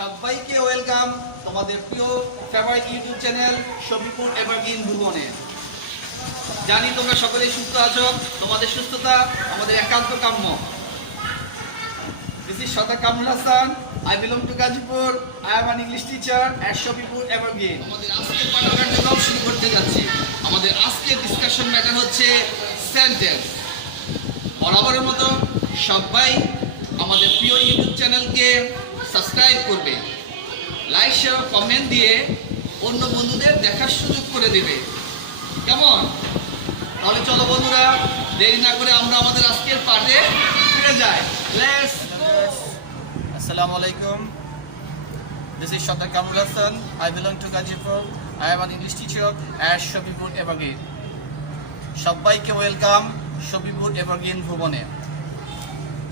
সবাইকে ওয়েলকাম তোমাদের প্রিয় favourite YouTube channel Shafiqur evergreen ভুবনে। জানি তোমরা সকলেই সুস্থ আছো, তোমাদের সুস্থতা আমাদের একান্ত কাম্য। This is Shata Kamul Hassan. I belong to Gazipur. I am an English teacher at Shofipur Evergreen. আমাদের আজকের পাঠ্যক্রম শুরু করতে যাচ্ছি। আমাদের আজকের ডিসকাশন ম্যাটার হচ্ছে সেন্টেন্স। বরাবরের মতো সবাই আমাদের প্রিয় ইউটিউব চ্যানেলকে সাবস্ক্রাইব করবে, লাইক শেয়ার কমেন্ট দিয়ে অন্য বন্ধুদের দেখার সুযোগ করে দেবে। কেমন? তাহলে চলো বন্ধুরা, দেরি না করে আমরা আমাদের আজকের পাঠে ফিরে যাই। Let's go. Assalamu alaikum. This is Shata Kamul Hassan. I belong to Gazipur. I am an English teacher at Shofipur Evergreen. সবাইকে ওয়েলকাম শফিকুর এভারগ্রিন ভুবনে।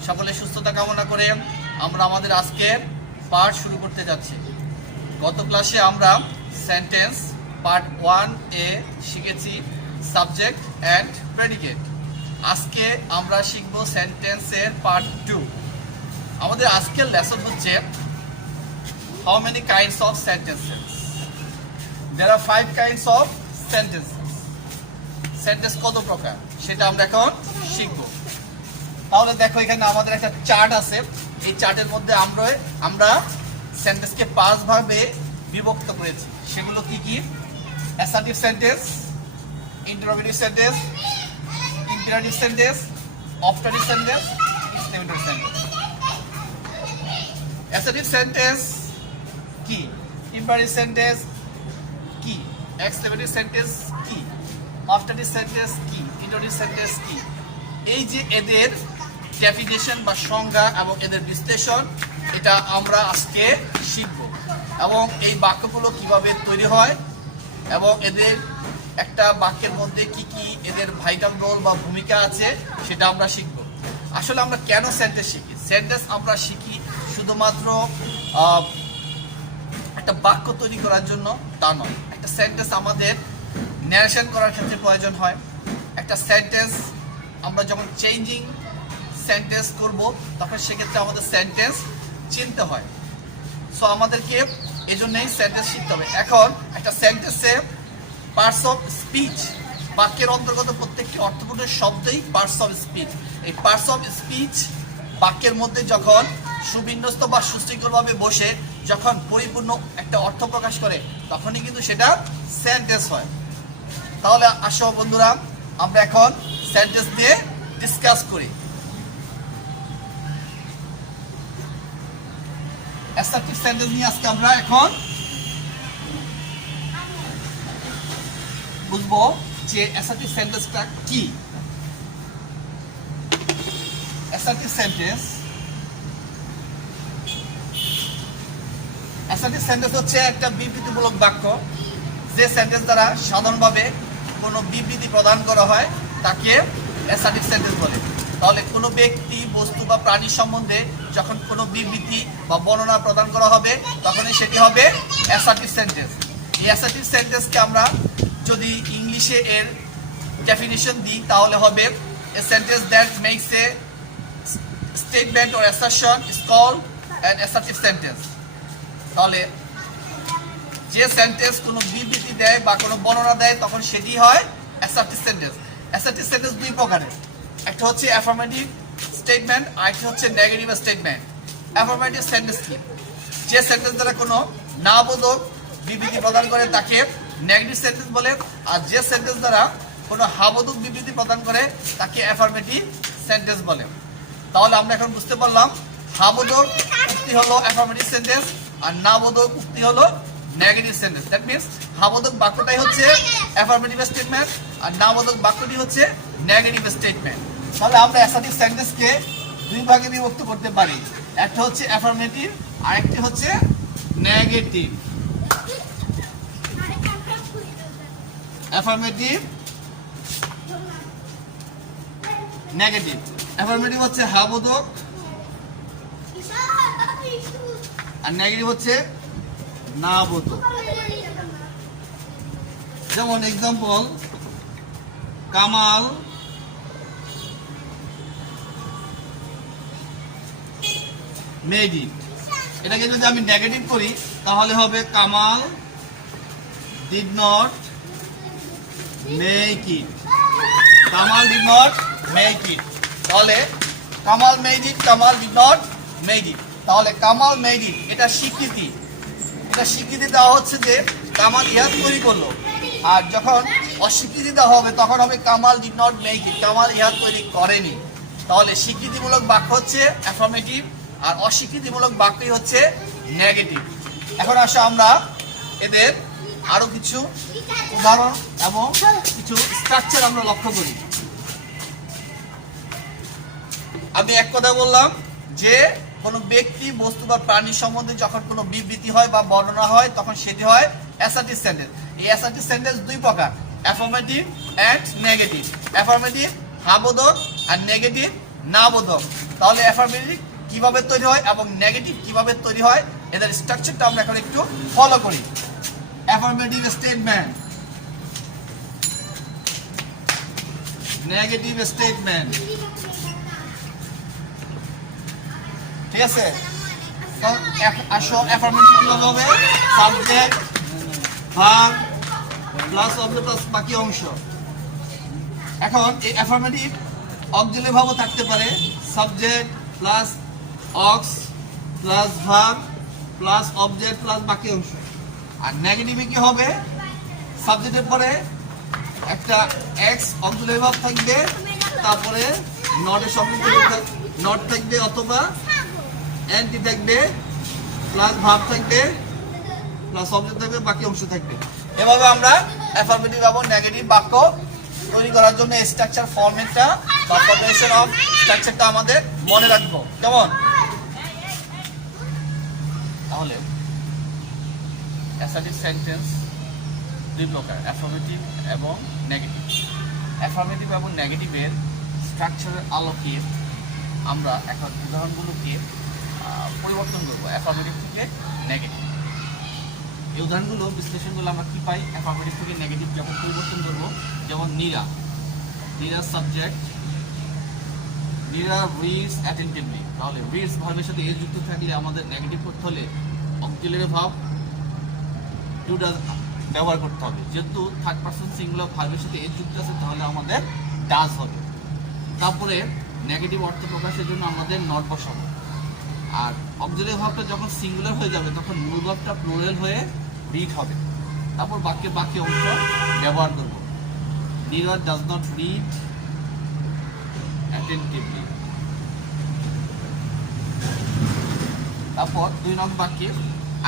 সকলে সুস্থতা কামনা করে আমরা আমাদের আজকের পাঠ শুরু করতে যাচ্ছি। গত ক্লাসে আমরা সেন্টেন্স পার্ট 1 এ শিখেছি সাবজেক্ট অ্যান্ড প্রেডিকেট। আজকে আমরা শিখব সেন্টেন্সের পার্ট 2। আমাদের আজকের লেসন হচ্ছে how many kinds of sentences. There are 5 kinds of sentences. Sentence কত প্রকার সেটা আমরা এখন শিখব। তাহলে দেখো, এখানে আমাদের একটা চার্ট আছে। এই চার্টের মধ্যে আমরা সেন্টেন্সকে 5 ভাবে বিভক্ত করেছি। সেগুলো কি কি? Assertive sentence, interrogative sentence, imperative sentence, objective sentence, exclamatory sentence. Assertive sentence কি? ইম্পারেটিভ সেন্টেন্স কি? এক্সক্লেমেটরি সেন্টেন্স কি? অবজেক্টিভ সেন্টেন্স কি? ইন্টারোগেটিভ সেন্টেন্স কি? এই যে এদের ডেফিনেশন বা সংজ্ঞা এবং এদের বিশ্লেষণ, এটা আমরা আজকে শিখব। এবং এই বাক্যগুলো কিভাবে তৈরি হয় এবং এদের একটা বাক্যের মধ্যে কি কি এদের ভাইটাল রোল বা ভূমিকা আছে সেটা আমরা শিখব। আসলে আমরা কেন সেন্টেন্স শিখি? সেন্টেন্স আমরা শিখি শুধুমাত্র একটা বাক্য তৈরি করার জন্য তা নয়। একটা সেন্টেন্স আমাদের ন্যারেশন করার ক্ষেত্রে প্রয়োজন হয়। একটা সেন্টেন্স আমরা যখন চেঞ্জিং সেন্টেন্স করব তখন সেক্ষেত্রে আমাদের সেন্টেন্স চিনতে হয়। সো আমাদেরকে এই জন্যই সেন্টেন্স শিখতে হবে। এখন একটা সেন্টেন্সে পার্টস অফ স্পিচ, বাক্যের অন্তর্গত প্রত্যেকটি অর্থপূর্ণ শব্দই পার্টস অফ স্পিচ। এই পার্টস অফ স্পিচ বাক্যের মধ্যে যখন সুবিন্যস্ত বা সুশৃঙ্খলভাবে বসে যখন পরিপূর্ণ একটা অর্থ প্রকাশ করে তখনই কিন্তু সেটা সেন্টেন্স হয়। তাহলে আসো বন্ধুরা, আমরা এখন সেন্টেন্স নিয়ে ডিসকাস করি। অ্যাসার্টিভ সেন্টেন্স নিয়ে আজকে আমরা এখন বুঝবো যে অ্যাসার্টিভ সেন্টেন্সটা কি। অ্যাসার্টিভ সেন্টেন্স হচ্ছে একটা বিবৃতিমূলক বাক্য। যে সেন্টেন্স দ্বারা সাধারণভাবে কোনো বিবৃতি প্রদান করা হয় তাকে অ্যাসার্টিভ সেন্টেন্স বলে। তাহলে কোনো ব্যক্তি, বস্তু বা প্রাণী সম্বন্ধে যখন কোনো বিবৃতি বা বর্ণনা প্রদান করা হবে তখনই সেটি হবে অ্যাসার্টিভ সেন্টেন্স। এই অ্যাসার্টিভ সেন্টেন্সকে আমরা যদি ইংলিশে এর ডেফিনিশন দিই তাহলে হবে a sentence that makes a statement or assertion is called an assertive sentence. তাহলে যে সেন্টেন্স কোনো বিবৃতি দেয় বা কোনো বর্ণনা দেয় তখন সেটি হয় অ্যাসার্টিভ সেন্টেন্স। অ্যাসার্টিভ সেন্টেন্স দুই প্রকারের। একটা হচ্ছে অ্যাফার্মেটিভ স্টেটমেন্ট, আর একটা হচ্ছে নেগেটিভ স্টেটমেন্ট। অ্যাফার্মেটিভ সেন্টেন্স কি? যে সেন্টেন্স দ্বারা কোনো না বোধক বিবৃতি প্রদান করে তাকে নেগেটিভ সেন্টেন্স বলে, আর যে সেন্টেন্স দ্বারা কোনো হাবোধক বিবৃতি প্রদান করে তাকে অ্যাফার্মেটিভ সেন্টেন্স বলে। তাহলে আমরা এখন বুঝতে পারলাম হাবোধক উক্তি হলো অ্যাফার্মেটিভ সেন্টেন্স আর না বোধক উক্তি হলো নেগেটিভ সেন্টেন্স। দ্যাট মিনস হাবোধক বাক্যটাই হচ্ছে অ্যাফার্মেটিভ স্টেটমেন্ট আর না বোধক বাক্যটি হচ্ছে নেগেটিভ স্টেটমেন্ট। তাহলে আমরা অ্যাসার্টিভ সেন্টেন্সকে দুই ভাগে বিভক্ত করতে পারি। একটা হচ্ছে অ্যাফার্মেটিভ আর একটি হচ্ছে নেগেটিভ। Affirmative, negative. অ্যাফার্মেটিভ হচ্ছে হাবোধক আর নেগেটিভ হচ্ছে না বোধক। যেমন এক্সাম্পল, কামাল made it. এটাকে যদি আমি নেগেটিভ করি তাহলে হবে Kamal did not make it. Kamal did not make it. তাহলে Kamal made it, Kamal did not made it. তাহলে কামাল মেড ইট এটা স্বীকৃতি, এটা স্বীকৃতি দেওয়া হচ্ছে যে কামাল ইহাদ তৈরি করলো। আর যখন অস্বীকৃতি দেওয়া হবে তখন হবে Kamal did not make it, Kamal ইহাদ তৈরি করেনি। তাহলে স্বীকৃতিমূলক বাক্য হচ্ছে অ্যাফার্মেটিভ আর অস্বীকৃতিমূলক বাক্যই হচ্ছে নেগেটিভ। এখন আসো আমরা এদের আরো কিছু উদাহরণ এবং কিছু স্ট্রাকচার আমরা লক্ষ্য করি। আমি এক কথা বললাম যে কোনো ব্যক্তি, বস্তু বা প্রাণী সম্বন্ধে যখন কোনো বিবৃতি হয় বা বর্ণনা হয় তখন সেটি হয় অ্যাসার্টিভ সেন্টেন্স। এই অ্যাসার্টিভ সেন্টেন্স দুই প্রকার, অ্যাফার্মেটিভ অ্যান্ড নেগেটিভ। অ্যাফার্মেটিভ হ্যাঁ বোধক আর নেগেটিভ না বোধক। তাহলে অ্যাফার্মেটিভ কিভাবে তৈরি হয় এবং নেগেটিভ কিভাবে তৈরি হয় এদের স্ট্রাকচারটা আমরা এখন একটু ফলো করি। অ্যাফার্মেটিভ স্টেটমেন্ট, নেগেটিভ স্টেটমেন্ট, ঠিক আছে? আসো অ্যাফার্মেটিভ কিভাবে হবে? Subject verb plus object plus বাকি অংশ। এখন এই অ্যাফার্মেটিভ অক্সিলারি ভার্বও থাকতে পারে, subject plus aux plus verb plus object plus বাকি অংশ। আর নেগেটিভে কি হবে? সাবজেক্টের পরে একটা এক্স অক্সিলারি ভার্ব থাকবে, তারপরে নটের শব্দ নট থাকবে অথবা এন্টি থাকবে প্লাস ভার্ব থাকবে প্লাস অবজেক্ট থাকবে বাকি অংশ থাকবে। এভাবে আমরা অ্যাফার্মেটিভ এবং নেগেটিভ বাক্য তৈরি করার জন্য স্ট্রাকচার ফরম্যাটটা বা ফরমেশন অফ স্ট্রাকচারটা আমাদের মনে রাখবো। কেমন? তাহলে অ্যাসার্টিভ সেন্টেন্স দুই প্রকার, অ্যাফার্মেটিভ এবং নেগেটিভ। অ্যাফার্মেটিভ এবং নেগেটিভের স্ট্রাকচারের আলোকে আমরা এখন উদাহরণগুলোকে পরিবর্তন করবো অ্যাফার্মেটিভ থেকে নেগেটিভ। এই উদাহরণগুলো বিশ্লেষণগুলো আমরা কি পাই? অ্যাফার্মেটিভ থেকে নেগেটিভ যখন পরিবর্তন করবো, যেমন Nira, Nira subject, Nira reads attentively. তাহলে রিডস ভার্বের সাথে এস যুক্ত থাকলে আমাদের নেগেটিভ করতে হলে অক্সিলারি ভার্ব টু ডাজ ব্যবহার করতে হবে। যেহেতু থার্ড পারসন সিঙ্গুলার ভার্বের সাথে এস যুক্ত আছে তাহলে আমাদের ডাজ হবে। তারপরে নেগেটিভ অর্থ প্রকাশের জন্য আমাদের নট বসাবো। আর অক্সিলারি ভার্বটা যখন সিঙ্গুলার হয়ে যাবে তখন মূল ভার্বটা প্লুরাল হয়ে রিড হবে। তারপর বাক্যের বাকি অংশ ব্যবহার করব। Nira does not read attentively. তারপর 2 নং বাক্যে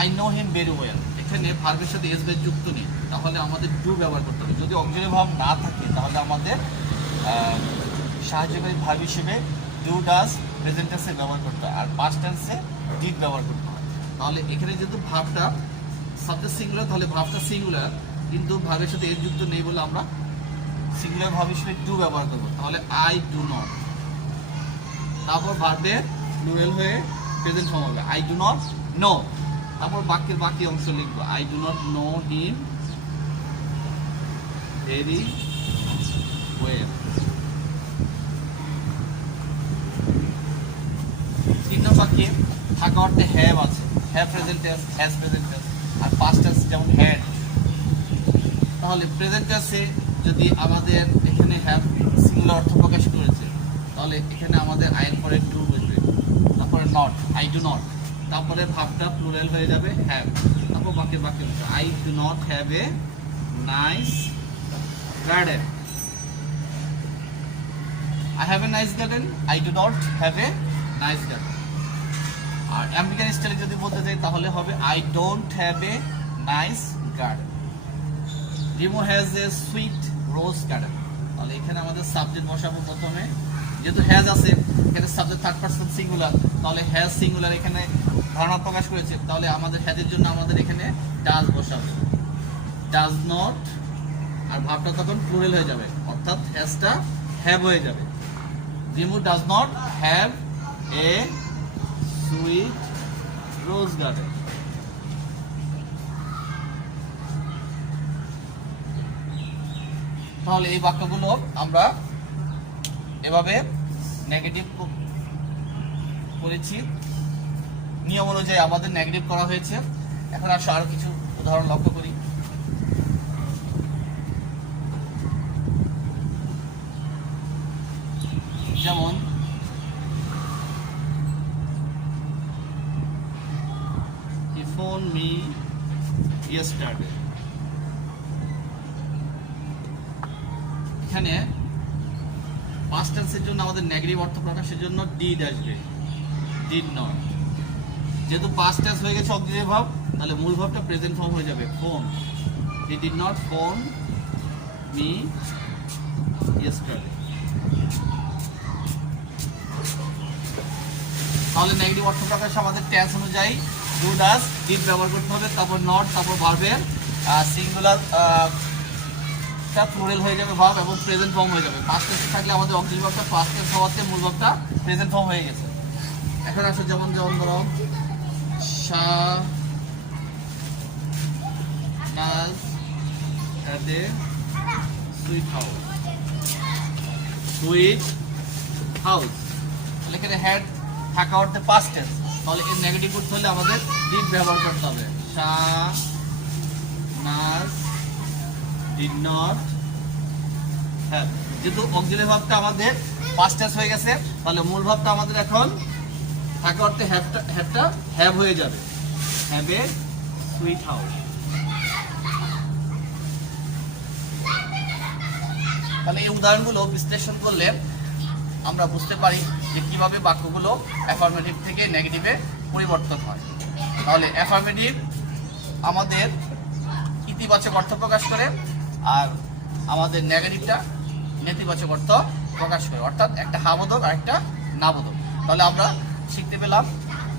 I know him very well. এখানে ভার্বের সাথে এস বেস যুক্ত নেই, তাহলে আমাদের ডু ব্যবহার করতে হবে। যদি অক্সিলারি ভার্ব না থাকে তাহলে আমাদের সাহায্যকারী ভার্ব হিসেবে ডু ডাজ প্রেজেন্ট টেন্সে ব্যবহার করতে হয় আর পাস্ট টেন্সে ডিড ব্যবহার করতে হয়। তাহলে এখানে যেহেতু ভার্বটা সাবজেক্ট সিঙ্গুলার তাহলে ভার্বটা সিঙ্গুলার, কিন্তু ভার্বের সাথে এস যুক্ত নেই বলে আমরা সিঙ্গুলার ভার্ব হিসেবে ডু ব্যবহার করব। তাহলে আই ডু নট। তারপর ভার্বের প্লুরাল হয়ে প্রেজেন্ট ফর্ম হবে আই ডু নট নো। তারপর বাক্যের বাকি অংশ লিখবো I do not know him very well. 3 নং বাক্যে থাকা অর্থে হ্যাভ আছে, have present tense, has present tense আর পাস্ট টেন্স যেমন হ্যাড। তাহলে প্রেজেন্ট টেন্সে যদি আমাদের এখানে হ্যাভ সিঙ্গুলার অর্থ প্রকাশ করেছে তাহলে এখানে আমাদের আইয়ের পরে ডু বসবে, তারপরে নট আই ডু নট, তারপরে ভার্বটা প্লুরাল হয়ে যাবে হ্যাভ। তারপর বাক্যের বাকি অংশ I do not have a nice garden. I have a nice garden. I do not have a nice garden. আর আমেরিকান স্টাইলে যদি বলতে চাই তাহলে হবে I don't have a nice garden. Remo has a sweet rose garden. তাহলে এখানে আমাদের সাবজেক্ট বসাবো প্রথমে, যেহেতু হ্যাজ আছে এখানে সাবজেক্ট থার্ড পারসন সিঙ্গুলার, তাহলে হ্যাজ সিঙ্গুলার এখানে ধারণা প্রকাশ করেছে, তাহলে আমাদের হ্যাজের জন্য আমাদের এখানে ডাজ বসাবো। ডাজ নট আর ভাবটা তখন প্লুরাল হয়ে যাবে, অর্থাৎ হ্যাজটা হ্যাভ হয়ে যাবে। Remo does not have a sweet rose garden. তাহলে এই বাক্যগুলো আমরা এভাবে নেগেটিভ করেছি। নিয়ম অনুযায়ী আমাদের নেগেটিভ করা হয়েছে। এখন আসো আরো কিছু উদাহরণ লক্ষ্য করি। যেমন he phoned me yesterday, এখানে পাস্ট টেন্সের জন্য আমাদের নেগেটিভ অর্থ প্রকাশের জন্য ডিড আসবে, ডিড নট। যেহেতু পাস্ট টেন্স হয়ে গেছে অক্সিলারি ভার্ব, তাহলে মূল ভার্বটা প্রেজেন্ট ফর্ম হয়ে যাবে phone. He did not phone me yesterday. তাহলে নেগেটিভ অর্থ প্রকাশ আমাদের টেন্স অনুযায়ী ডু ডাজ ডিড ব্যবহার করতে হবে, তারপর নট, তারপর ভার্বের সিঙ্গুলার প্লুরাল হয়ে যাবে ভার্ব এবং প্রেজেন্ট ফর্ম হয়ে যাবে। পাস্ট টেন্স থাকলে আমাদের অক্সিলারি ভার্বটা পাস্ট টেন্স হওয়াতে মূল ভার্বটা প্রেজেন্ট ফর্ম হয়ে গেছে। এখন আসলে যেমন ধরো Shahnaaz at the sweet house, sweet house, তাহলে এখানে হ্যাড থাকা অর্থে পাস্ট টেন্স, তাহলে এর নেগেটিভ করতে হলে আমাদের ডিড ব্যবহার করতে হবে। Shahnaaz did not have, যেহেতু অক্সিলারি ভার্বটা আমাদের পাস্ট টেন্স হয়ে গেছে, তাহলে মূল ভার্বটা আমাদের এখন থাকা অর্থে হ্যাভটা হ্যাভ হয়ে যাবে, হ্যাভ এ সুইট হাউস। তাহলে এই উদাহরণগুলো বিশ্লেষণ করলে আমরা বুঝতে পারি যে কিভাবে বাক্যগুলো অ্যাফার্মেটিভ থেকে নেগেটিভে পরিবর্তন হয়। তাহলে অ্যাফার্মেটিভ আমাদের ইতিবাচক অর্থ প্রকাশ করে, আর আমাদের নেগেটিভটা নেতিবাচক অর্থ প্রকাশ করে, অর্থাৎ একটা হাবোধক আর একটা নাবোধক। তাহলে আমরা শিখতে পেলাম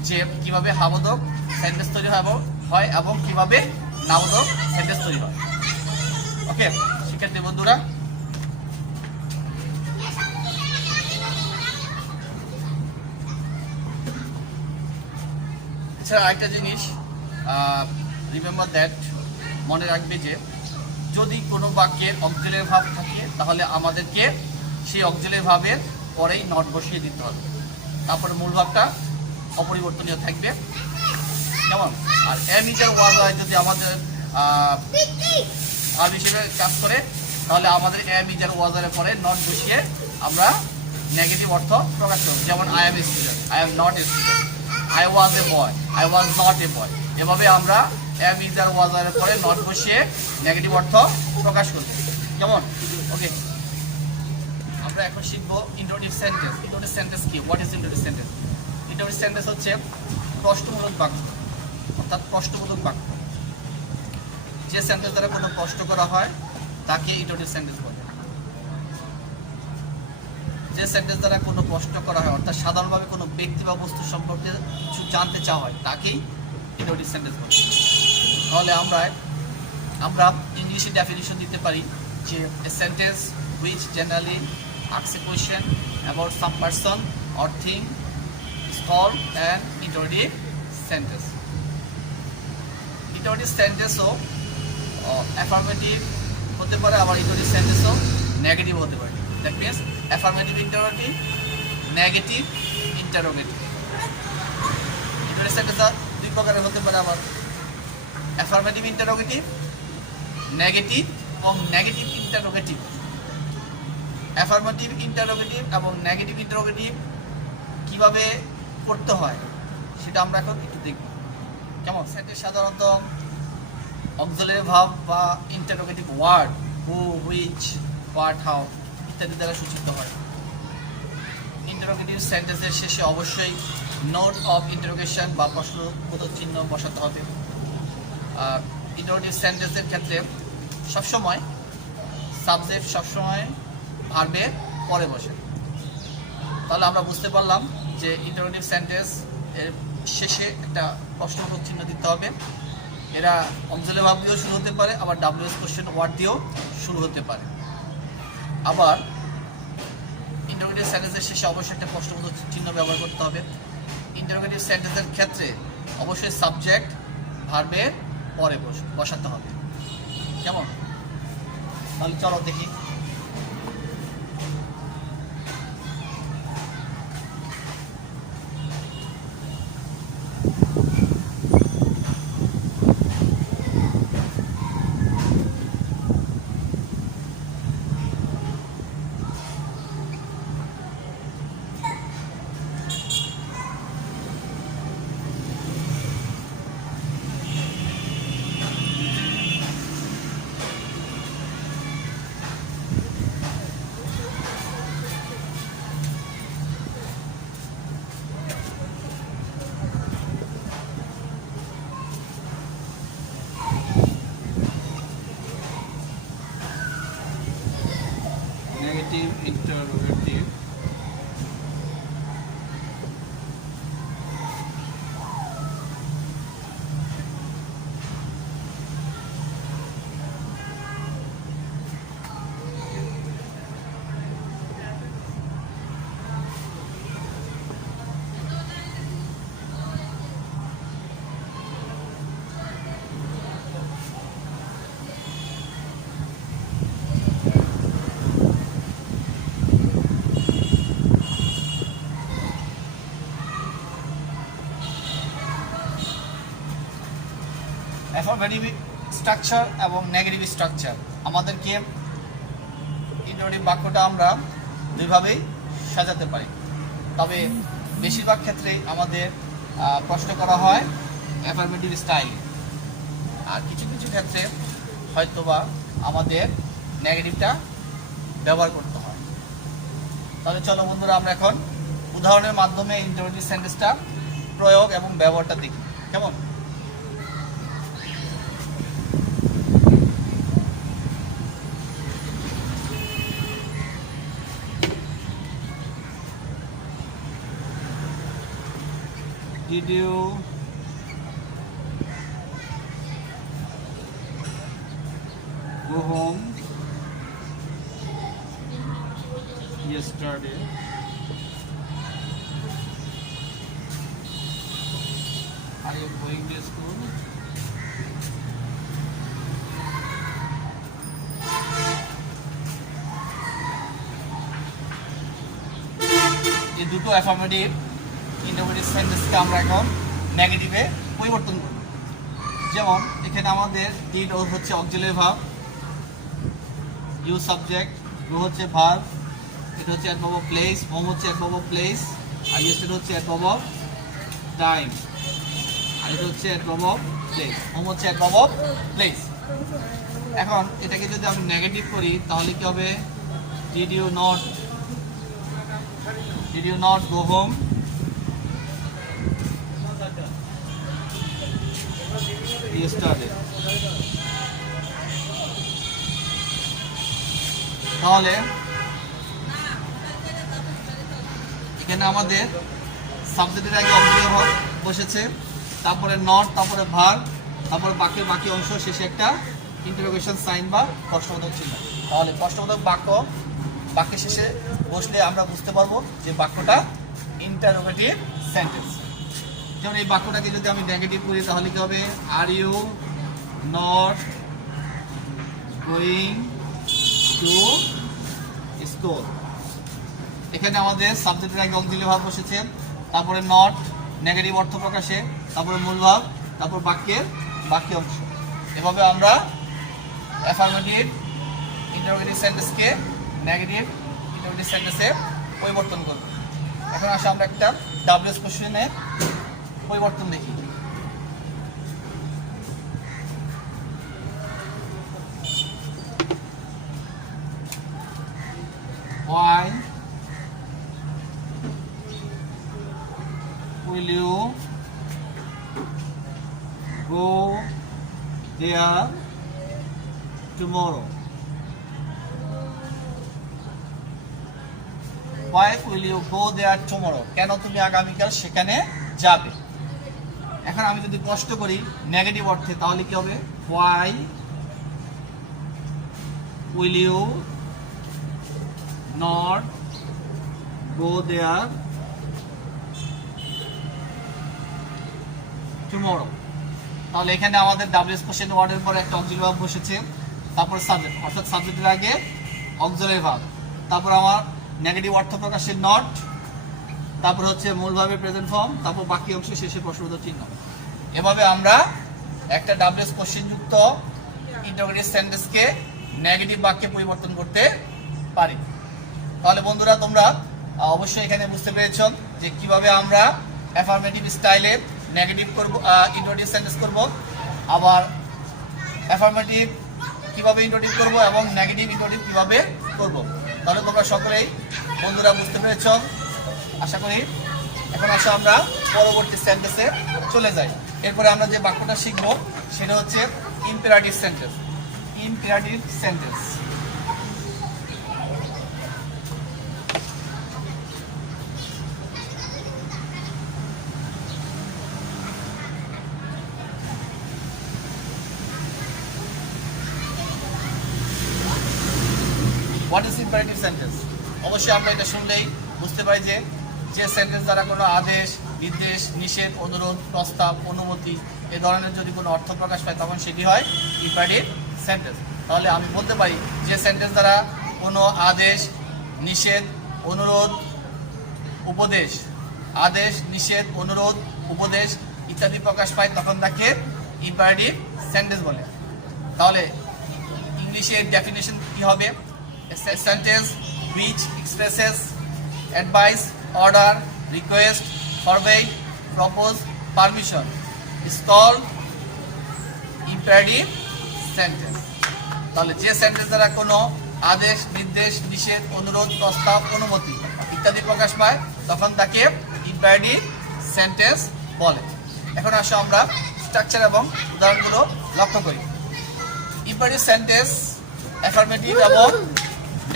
যে কিভাবে হাবোধক সেন্টেন্স তৈরি হয় এবং কিভাবে নাবোধক সেন্টেন্স তৈরি হয়। ওকে শিক্ষার্থী বন্ধুরা, এছাড়া আরেকটা জিনিস রিমেম্বার দ্যাট, মনে রাখবে যে যদি কোনো বাক্যের অক্সিলারি ভার্ব থাকে তাহলে আমাদেরকে সেই অক্সিলারি ভার্বের পরেই নট বসিয়ে দিতে হবে, তারপরে মূল ভাবটা অপরিবর্তনীয় থাকবে। কেমন? আর এম ইজ আর ওয়াজ হয় যদি আমাদের আর হিসেবে কাজ করে, তাহলে আমাদের এম ইজ আর ওয়াজ এর পরে নট বসিয়ে আমরা নেগেটিভ অর্থ প্রকাশ করব। যেমন I am a student, I am not a student, I was a boy, I was not a boy. এভাবে আমরা এম ইজ আর ওয়াজ এর পরে নট বসিয়ে নেগেটিভ অর্থ প্রকাশ করব। কেমন? ওকে, আমরা এখন শিখবো ইন্টারোগেটিভ সেন্টেন্স। ইন্টারোগেটিভ সেন্টেন্স কি? What is interrogative sentence? Interrogative sentence হচ্ছে প্রশ্নমূলক বাক্য, অর্থাৎ প্রশ্নমূলক বাক্য। যে সেন্টেন্স দ্বারা কোনো প্রশ্ন করা হয় তাকে ইন্টারোগেটিভ সেন্টেন্স বলে। যে সেন্টেন্স দ্বারা কোনো প্রশ্ন করা হয়, অর্থাৎ সাধারণভাবে কোনো ব্যক্তি বা বস্তু সম্পর্কে কিছু জানতে চাওয়া হয়, তাকেই ইন্টারোগেটিভ সেন্টেন্স বলে। তাহলে আমরা ইংলিশে ডেফিনিশন দিতে পারি যে a sentence which generally asks a question about some person or thing is called an interrogative sentence. Interrogative sentence O affirmative হতে পারে, আবার interrogative sentence ও নেগেটিভ হতে পারে। That means affirmative interrogative, negative interrogative. Interrogative sentence দুই প্রকারের হতে পারে আবার, affirmative interrogative, নেগেটিভ এবং নেগেটিভ ইন্টারোগেটিভ। অ্যাফার্মেটিভ ইন্টারোগেটিভ এবং নেগেটিভ ইন্টারোগেটিভ কিভাবে করতে হয় সেটা আমরা এখন একটু দেখব। কেমন? সেটা সাধারণত অক্সিলারি ভার্ব বা interrogative word who, which, what, how ইত্যাদি দ্বারা সূচিত হয়। ইন্টারোগেটিভ সেন্টেন্সের শেষে অবশ্যই নোট অফ ইন্টারোগেশন বা প্রশ্নবোধক চিহ্ন বসাতে হবে। ইন্টারোগেটিভ সেন্টেন্সের ক্ষেত্রে সবসময় সাবজেক্ট সবসময় ভার্বের পরে বসে। তাহলে আমরা বুঝতে পারলাম যে ইন্টারোগেটিভ সেন্টেন্স এর শেষে একটা প্রশ্নবোধক চিহ্ন দিতে হবে। এরা অক্সিলারি ভার্ব দিয়েও শুরু হতে পারে, আবার ডাব্লিউএস কোশ্চেন ওয়ার্ড দিয়েও শুরু হতে পারে। আবার ইন্টারোগেটিভ সেন্টেন্সের শেষে অবশ্যই একটা প্রশ্নবোধক চিহ্ন ব্যবহার করতে হবে। ইন্টারোগেটিভ সেন্টেন্সের ক্ষেত্রে অবশ্যই সাবজেক্ট ভার্বের পরে বসাতে হবে। কেমন? তাহলে চলো দেখি। অ্যাফার্মেটিভ স্ট্রাকচার এবং নেগেটিভ স্ট্রাকচার। আমাদেরকে ইন্টারোগেটিভ বাক্যটা আমরা দুইভাবেই সাজাতে পারি, তবে বেশিরভাগ ক্ষেত্রে আমাদের প্রশ্ন করা হয় অ্যাফার্মেটিভ স্টাইলে, আর কিছু কিছু ক্ষেত্রে হয়তোবা আমাদের নেগেটিভটা ব্যবহার করতে হয়। তাহলে চলো বন্ধুরা, আমরা এখন উদাহরণের মাধ্যমে ইন্টারোগেটিভ সেন্টেন্সটা প্রয়োগ এবং ব্যবহারটা দেখি, কেমন? Did you go home yesterday? Are you going to school? এই দুটো অ্যাফার্মেটিভ ইন্টারোগেটিভ সেন্টেন্সকে আমরা এখন নেগেটিভে পরিবর্তন করব। যেমন এখানে আমাদের ডিড হচ্ছে auxiliary verb, you subject, go হচ্ছে ভার্ব, এটা হচ্ছে অ্যাডভার্ব অফ প্লেস, হোম হচ্ছে অ্যাডভার্ব অফ প্লেস, আর ইয়েস্টারডে হচ্ছে অ্যাডভার্ব অফ টাইম, আর এটা হচ্ছে অ্যাডভার্ব অফ প্লেস, হোম হচ্ছে অ্যাডভার্ব অফ প্লেস। এখন এটাকে যদি আমি নেগেটিভ করি তাহলে কি হবে? Did you not go home yesterday? তাহলে এখানে আমাদের সাবজেক্টের আগে অক্সিলারি ভার্ব বসেছে, তারপরে নট, তারপরে ভার্ব, তারপরে বাকি অংশ শেষে একটা ইন্টারোগেশন সাইন বা প্রশ্নবোধক চিহ্ন। তাহলে প্রশ্নবোধক বাক্যের শেষে বসলে আমরা বুঝতে পারবো যে বাক্যটা ইন্টারোগেটিভ সেন্টেন্স। যেমন এই বাক্যটাকে যদি আমি নেগেটিভ করি তাহলে কি হবে? Are you not going to school? এখানে আমাদের সাবজেক্টের আগে অক্সিলারি ভার্ব বসেছে, তারপরে নট নেগেটিভ অর্থ প্রকাশে, তারপরে মূল ভাব, তারপর বাক্যের বাকি অংশ। এভাবে আমরা অ্যাফার্মেটিভ ইন্টারোগেটিভ সেন্টেন্সকে নেগেটিভ ইন্টারোগেটিভ সেন্টেন্সে পরিবর্তন করব। এখন আসলে আমরা একটা ডাব্লিউএস কোশ্চেনে পরিবর্তন দেখি। Why will you go there tomorrow? Why will you go there tomorrow? কেন তুমি আগামীকাল সেখানে যাবে? এখন আমি যদি প্রশ্ন করি নেগেটিভ অর্থে তাহলে কি হবে? Why will you not go there tomorrow? তাহলে এখানে আমাদের ডাব্লিউএস কোশ্চেন ওয়ার্ডের পরে একটা অক্সিলারি ভার্ব বসেছে, তারপর সাবজেক্ট অর্থাৎ সাবজেক্টের আগে অক্সিলারি ভার্ব, তারপর আমার নেগেটিভ অর্থ প্রকাশের নট, তারপর হচ্ছে মূল ভার্বের প্রেজেন্ট ফর্ম, তারপর বাকি অংশ শেষে প্রশ্নবোধক চিহ্ন। এভাবে আমরা একটা ডাব্লিউএস কোশ্চেন যুক্ত ইন্টারোগেটিভ সেন্টেন্সকে নেগেটিভ বাক্যে পরিবর্তন করতে পারি। তাহলে বন্ধুরা, তোমরা অবশ্যই এখানে বুঝতে পেরেছো যে কিভাবে আমরা অ্যাফার্মেটিভ স্টাইলে নেগেটিভ করব, ইন্টারোগেটিভ সেন্টেন্স করব, আবার অ্যাফার্মেটিভ কিভাবে ইন্টারোগেটিভ করব এবং নেগেটিভ ইন্টারোগেটিভ কিভাবে করব। তাহলে তোমরা সকলেই বন্ধুরা বুঝতে পেরেছো আশা করি। এখন আসো আমরা পরবর্তী সেন্টেন্সে চলে যাই। এরপরে আমরা যে বাক্যটা শিখব সেটা হচ্ছে imperative sentence. Imperative sentence what is imperative sentence? অবশ্যই আমরা এটা শুনলেই বুঝতে পারি যে সেন্টেন্স দ্বারা কোনো আদেশ, নির্দেশ, নিষেধ, অনুরোধ, প্রস্তাব, অনুমতি এ ধরনের যদি কোনো অর্থ প্রকাশ পায় তখন সেটি হয় ইম্পারেটিভ সেন্টেন্স। তাহলে আমি বলতে পারি যে সেন্টেন্স দ্বারা কোনো আদেশ, নিষেধ, অনুরোধ, উপদেশ, আদেশ, নিষেধ, অনুরোধ, উপদেশ ইত্যাদি প্রকাশ পায় তখন তাকে ইম্পারেটিভ সেন্টেন্স বলে। তাহলে ইংলিশের ডেফিনেশন কি হবে? Sentence which expresses advice, order, request, forbid, propose, permission is called imperative sentence. তাহলে যে সেন্টেন্স দ্বারা কোনো আদেশ, নির্দেশ, নিষেধ, অনুরোধ, প্রস্তাব, অনুমতি ইত্যাদি প্রকাশ পায় তখন তাকে ইম্পারেটিভ সেন্টেন্স বলে। এখন আসো আমরা স্ট্রাকচার এবং উদাহরণগুলো লক্ষ্য করি। ইম্পারেটিভ সেন্টেন্স অ্যাফার্মেটিভ এবং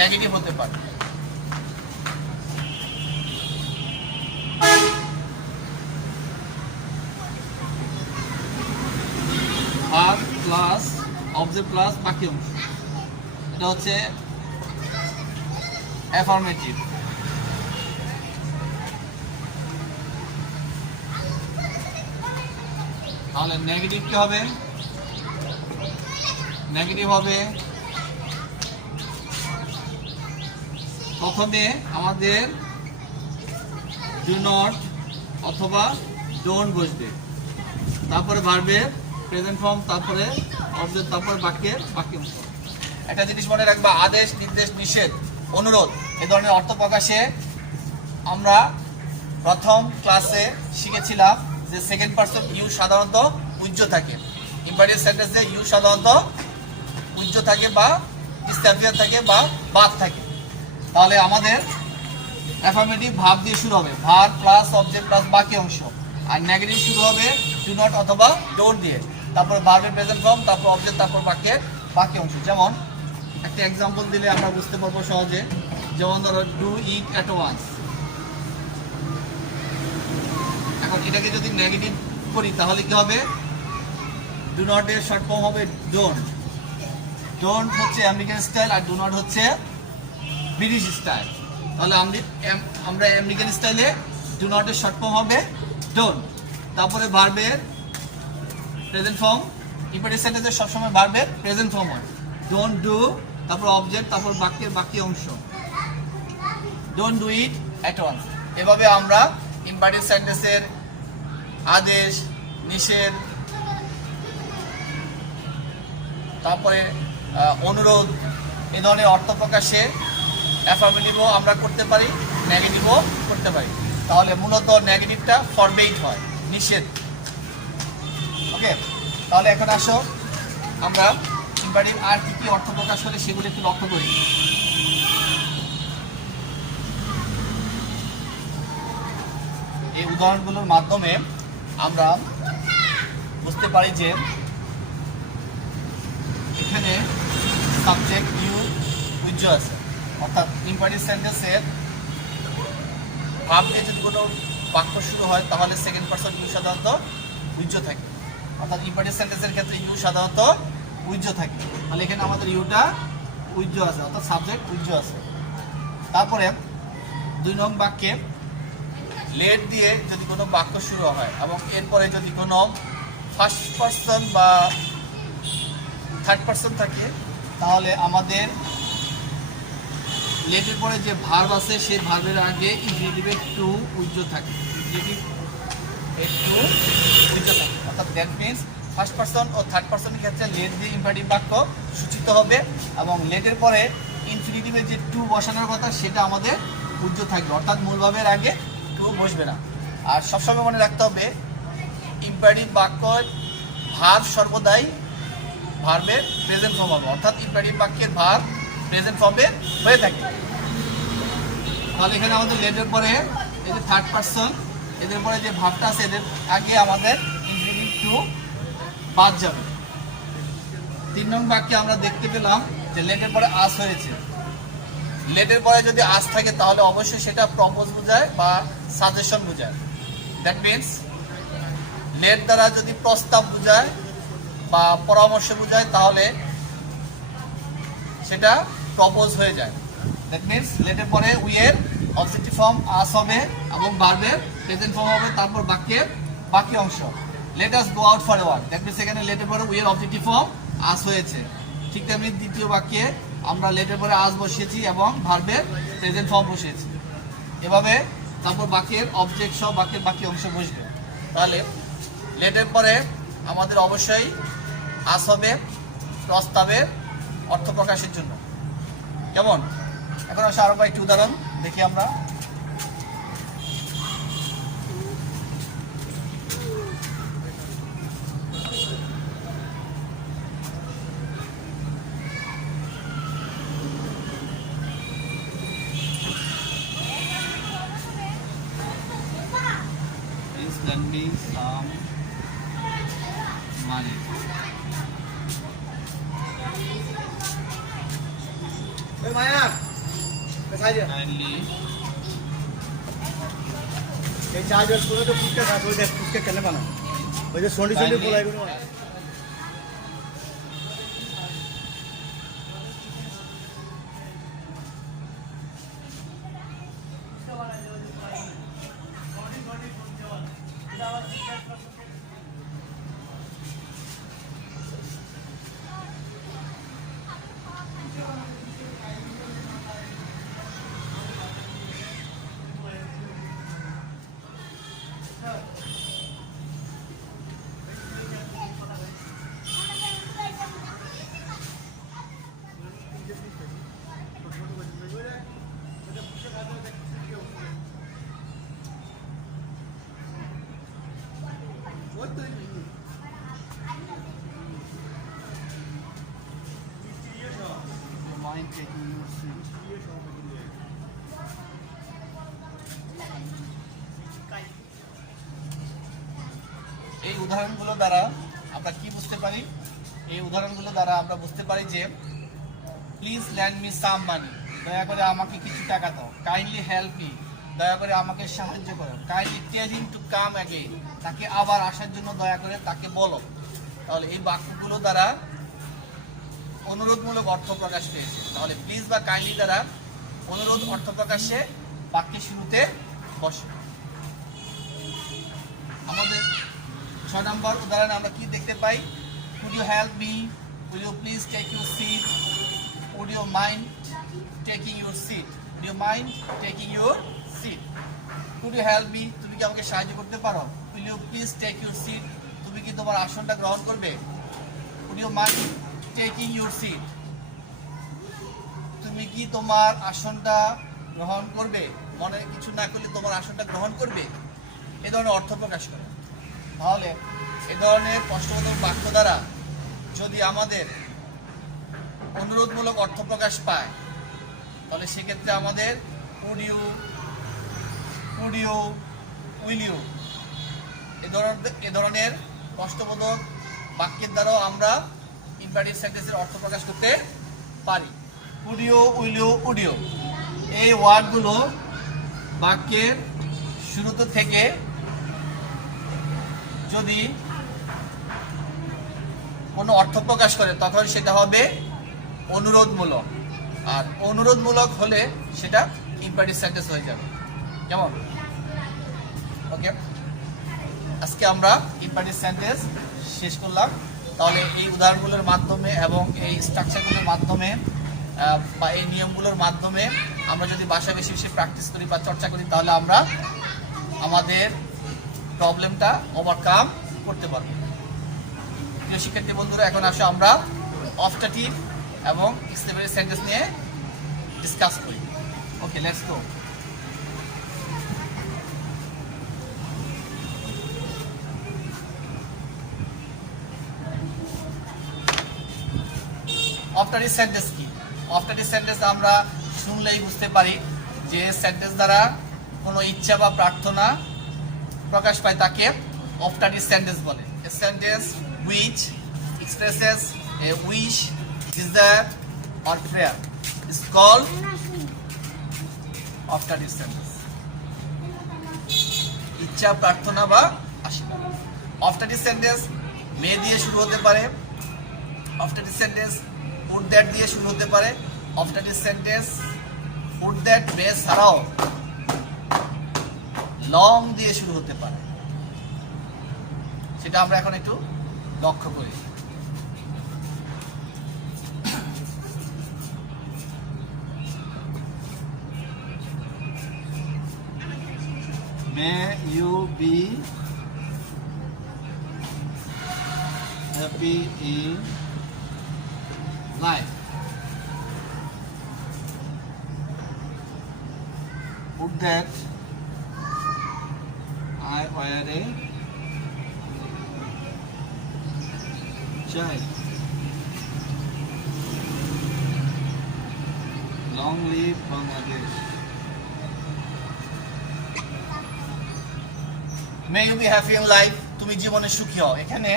নেগেটিভ হতে পারে। ভার্ব প্লাস অবজেক্ট প্লাস বাকি অংশ, এটা হচ্ছে অ্যাফার্মেটিভ। তাহলে নেগেটিভ কি হবে? নেগেটিভ হবে প্রথমে আমাদের ডু নট অথবা ডোন্ট বসবে, তারপরে ভার্বের প্রেজেন্ট ফর্ম, তারপরে অবজেক্ট, তারপরে বাক্যের বাকি অংশ। একটা জিনিস মনে রাখবা, আদেশ, নির্দেশ, নিষেধ, অনুরোধ এই ধরনের অর্থ প্রকাশে আমরা প্রথম ক্লাসে শিখেছিলাম যে সেকেন্ড পারসন ইউ সাধারণত উজ্জ থাকে। ইম্পারেটিভ সেন্টেন্সে ইউ সাধারণত উজ্জ থাকে বা স্ট্যাভিয়ার থাকে বা বাদ থাকে। তাহলে আমাদের অ্যাফার্মেটিভ ভার্ব দিয়ে শুরু হবে, ভার্ব প্লাস অবজেক্ট প্লাস বাকি অংশ। আর নেগেটিভ শুরু হবে ডু নট অথবা ডোন্ট দিয়ে, তারপর ভার্বের প্রেজেন্ট ফর্ম, তারপর অবজেক্ট, তারপর বাক্যের বাকি অংশ। যেমন একটা এক্সাম্পল দিলে আমরা বুঝতে পারবো সহজে। যেমন ধরো ডু ইট অ্যাট ওয়ান্স। এখন এটাকে যদি নেগেটিভ করি তাহলে কি হবে? ডু নট এর শর্ট ফর্ম হবে ডোন্ট। ডোন্ট হচ্ছে আমেরিকান স্টাইল আর ডু নট হচ্ছে ব্রিটিশ স্টাইল। তাহলে আমরা আমেরিকান স্টাইলে ডু নট এর শর্ট ফর্ম হবে ডোন্ট। তারপরে ভার্বের প্রেজেন্ট ফর্ম, ইম্পারেটিভ সেন্টেন্সে সবসময় ভার্বের প্রেজেন্ট ফর্ম হয় ডোন্ট ডু, তারপর অবজেক্ট, তারপর বাক্যের বাকি অংশ don't do it at once. এভাবে আমরা ইম্পারেটিভ সেন্টেন্সের আদেশ, নিষেধ, তারপরে অনুরোধ এই ধরনের অর্থ প্রকাশে অ্যাফার্মেটিভও আমরা করতে পারি, নেগেটিভও করতে পারি। তাহলে মূলত নেগেটিভটা ফরবেইড হয়, নিষেধ। ওকে, তাহলে এখন আসো আমরা ইম্পারেটিভ আর কি কি অর্থ প্রকাশ করে সেগুলো একটু লক্ষ্য করি। এই উদাহরণগুলোর মাধ্যমে আমরা বুঝতে পারি যে এখানে সাবজেক্ট ইউ উজ্জ আছে, অর্থাৎ ইম্পারেটিভ সেন্টেন্সের ভার্ব দিয়ে যদি কোনো বাক্য শুরু হয় তাহলে সেকেন্ড পারসন ইউ সাধারণত উজ্জ থাকে। অর্থাৎ ইম্পারেটিভ সেন্টেন্সের ক্ষেত্রে ইউ সাধারণত উজ্জ থাকে। তাহলে এখানে আমাদের ইউটা উজ্জ আছে, অর্থাৎ সাবজেক্ট উজ্জ আছে। তারপরে 2 নং বাক্যে লেট দিয়ে যদি কোনো বাক্য শুরু হয় এবং এরপরে যদি কোনো ফার্স্ট পারসন বা থার্ড পারসন থাকে তাহলে আমাদের লেটের পরে যে ভার্ব আছে সেই ভার্বের আগে ইনফিনিটিভে টু উজ্জ থাকে, ইনফিনিটিভ একটু উজ্জ থাকে। অর্থাৎ দ্যাট মিনস ফার্স্ট পারসন ও থার্ড পারসনের ক্ষেত্রে লেট দিয়ে ইম্পারেটিভ বাক্য সূচিত হবে এবং লেটের পরে ইনফিনিটিভে যে টু বসানোর কথা সেটা আমাদের উজ্জ থাকবে, অর্থাৎ মূল ভাবের আগে টু বসবে না। আর সবসময় মনে রাখতে হবে ইম্পারেটিভ বাক্য ভার্ব সর্বদাই ভার্বের প্রেজেন্ট ফর্ম হবে, অর্থাৎ ইম্পারেটিভ বাক্যের ভার্ব প্রেজেন্ট ফর্মে হয়ে থাকে। তাহলে এখানে আমাদের লেটের পরে এই যে থার্ড পারসন, এদের পরে যে ভার্বটা আছে এদের আগে আমাদের ইনফিনিটিভ টু বাদ যাবে। 3 নং বাক্যে আমরা দেখতে পেলাম যে লেটের পরে আস হয়েছে। লেটের পরে যদি আস থাকে তাহলে অবশ্যই সেটা প্রপোজ বোঝায় বা সাজেশন বোঝায়। দ্যাট মিনস লেট দ্বারা যদি প্রস্তাব বোঝায় বা পরামর্শ বোঝায় তাহলে সেটা প্রপোজ হয়ে যায়। দ্যাট মিনস লেটের পরে উইয়ের অবজেক্টিভ ফর্ম আস হবে এবং ভার্বের প্রেজেন্ট ফর্ম হবে, তারপর বাক্যের বাকি অংশ let us go out for a walk. That means এখানে লেটের পরে উইয়ের অবজেক্টিভ ফর্ম আস হয়েছে। ঠিক তেমনি দ্বিতীয় বাক্যে আমরা লেটের পরে আস বসিয়েছি এবং ভার্বের প্রেজেন্ট ফর্ম বসিয়েছি। এভাবে তারপর বাক্যের অবজেক্ট সহ বাক্যের বাকি অংশ বসবে। তাহলে লেটের পরে আমাদের অবশ্যই আস হবে প্রস্তাবের অর্থ প্রকাশের জন্য। কেমন? এখন আসলে আরো কয়েকটি উদাহরণ দেখি আমরা। Please lend me some money. माया कैसा है Kindly ये चार्जर पूरा तो पुष्के साथ वो देख पुष्के करने पाना वो जो सोनी सोनी बोला है वो mind taking your seat. এই উদাহরণগুলো দ্বারা আমরা কি বুঝতে পারি? এই উদাহরণগুলো দ্বারা আমরা বুঝতে পারি যে প্লিজ ল্যান্ড মি সাম মানি, দয়া করে আমাকে কিছু টাকা দাও। কাইন্ডলি হেল্প মি, দয়া করে আমাকে সাহায্য করো। Kindly tell him to come again, তাকে আবার আসার জন্য দয়া করে তাকে বলো। তাহলে এই বাক্যগুলো দ্বারা অনুরোধমূলক অর্থ প্রকাশ পেয়েছে। তাহলে প্লিজ বা কাইন্ডলি দ্বারা অনুরোধ অর্থ প্রকাশে বাক্যের শুরুতে বসে। আমাদের 6 নম্বর উদাহরণে আমরা কি দেখতে পাই? Could you help me, will you please take your seat, would you mind taking your seat, would you mind taking your seat. Could you help me, তুমি কি আমাকে সাহায্য করতে পারো? Will you please take your seat, তুমি কি তোমার আসনটা গ্রহণ করবে? Would you mind taking your seat, তুমি কি তোমার আসনটা গ্রহণ করবে? মনে কিছু না করলে তোমার আসনটা গ্রহণ করবে? এ ধরনের অর্থ প্রকাশ করে। তাহলে এ ধরনের প্রশ্নবোধক বাক্য দ্বারা যদি আমাদের অনুরোধমূলক অর্থ প্রকাশ পায়, তাহলে সেক্ষেত্রে আমাদের could you, will U A ধরনের প্রশ্নবোধক বাক্যের দ্বারাও আমরা ইম্পারেটিভ সেন্টেন্সের অর্থ প্রকাশ করতে পারি। Could you, will you, would you এই ওয়ার্ডগুলো বাক্যের শুরুতে থেকে যদি কোনো অর্থ প্রকাশ করে তখন সেটা হবে অনুরোধমূলক, আর অনুরোধমূলক হলে সেটা ইম্পারেটিভ সেন্টেন্স হয়ে যাবে। কেমন? ওকে, আজকে আমরা ইম্পারেটিভ সেন্টেন্স শেষ করলাম। তাহলে এই উদাহরণগুলোর মাধ্যমে এবং এই স্ট্রাকচারগুলোর মাধ্যমে বা এই নিয়মগুলোর মাধ্যমে আমরা যদি বাসায় বেশি বেশি প্র্যাকটিস করি বা চর্চা করি, তাহলে আমরা আমাদের প্রবলেমটা ওভারকাম করতে পারবো। প্রিয় শিক্ষার্থী বন্ধুরা, এখন আসো আমরা অপটেটিভ এবং এক্সপ্লেনেটরি সেন্টেন্স নিয়ে ডিসকাস করি। ওকে, লেটস গো। অপটেটিভ সেন্টেন্স কি? অপটেটিভ সেন্টেন্স আমরা শুনলেই বুঝতে পারি যে সেন্টেন্স দ্বারা কোনো ইচ্ছা বা প্রার্থনা প্রকাশ পায় তাকে অপটেটিভ সেন্টেন্স বলে। A sentence which expresses a wish, desire or prayer is called optative sentence. ইচ্ছা, প্রার্থনা বা আশীর্বাদ। অপটেটিভ সেন্টেন্স মে দিয়ে শুরু হতে পারে, অপটেটিভ সেন্টেন্স would that দিয়ে শুরু হতে পারে, অপটেটিভ সেন্টেন্স would that মে ছাড়াও লং দিয়ে শুরু হতে পারে। সেটা আমরা এখন একটু লক্ষ্য করি। May you be happy in life. Put that I were a child. Long live Bangladesh. May you be happy in life. তুমি জীবনে সুখী হও। এখানে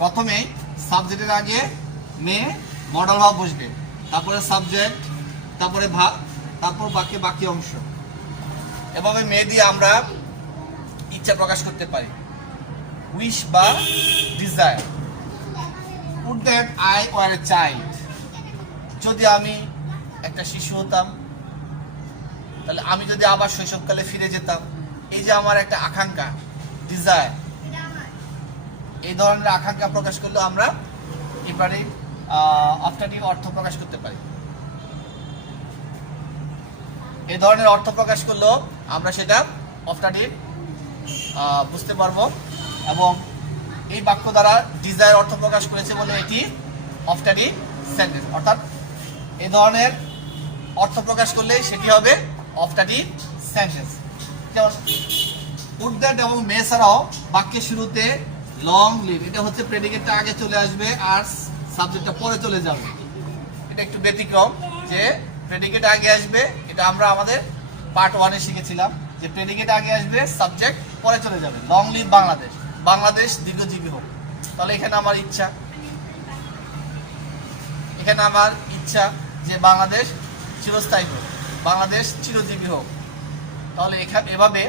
প্রথমেই সাবজেক্টের আগে মে মডেল ভাব বসবে, তারপরে সাবজেক্ট, তারপরে ভাব, তারপর বাকি অংশ। এভাবে মে দিয়ে আমরা ইচ্ছা প্রকাশ করতে পারি, উইশ বা desire. Put that I were a child. যদি আমি একটা শিশু হতাম, তাহলে আমি যদি আবার শৈশবকালে ফিরে যেতাম, এই যে আমার একটা আকাঙ্ক্ষা, ডিজায়ার, এই ধরনের আকাঙ্ক্ষা প্রকাশ করলেও আমরা এবারে অফটারটিভ অর্থ প্রকাশ করতে পারি। এই ধরনের অর্থ প্রকাশ করলেও আমরা সেটা অফটারটিভ বুঝতে পারবো, এবং এই বাক্য দ্বারা ডিজায়ার অর্থ প্রকাশ করেছে বলে এটি অফটারটিভ সেন্টেন্স, অর্থাৎ এই ধরনের অর্থ প্রকাশ করলে সেটি হবে অফটারটিভ সেন্টেন্স। যেমন পুট দ্যাট এবং মে ছাড়াও বাক্যের শুরুতে লং লিভ, এটা হচ্ছে প্রেডিকেটটা আগে চলে আসবে আর সাবজেক্টটা পরে চলে যাবে। এটা একটু ব্যতিক্রম যে প্রেডিকেট আগে আসবে, এটা আমরা আমাদের পার্ট 1-এ শিখেছিলাম যে প্রেডিকেট আগে আসবে, সাবজেক্ট পরে চলে যাবে। লং লিভ বাংলাদেশ, বাংলাদেশ দীর্ঘজীবী হোক। তাহলে এখানে আমার ইচ্ছা, এখানে আমার ইচ্ছা যে বাংলাদেশ চিরস্থায়ী হোক, বাংলাদেশ চিরজীবী হোক। তাহলে এভাবে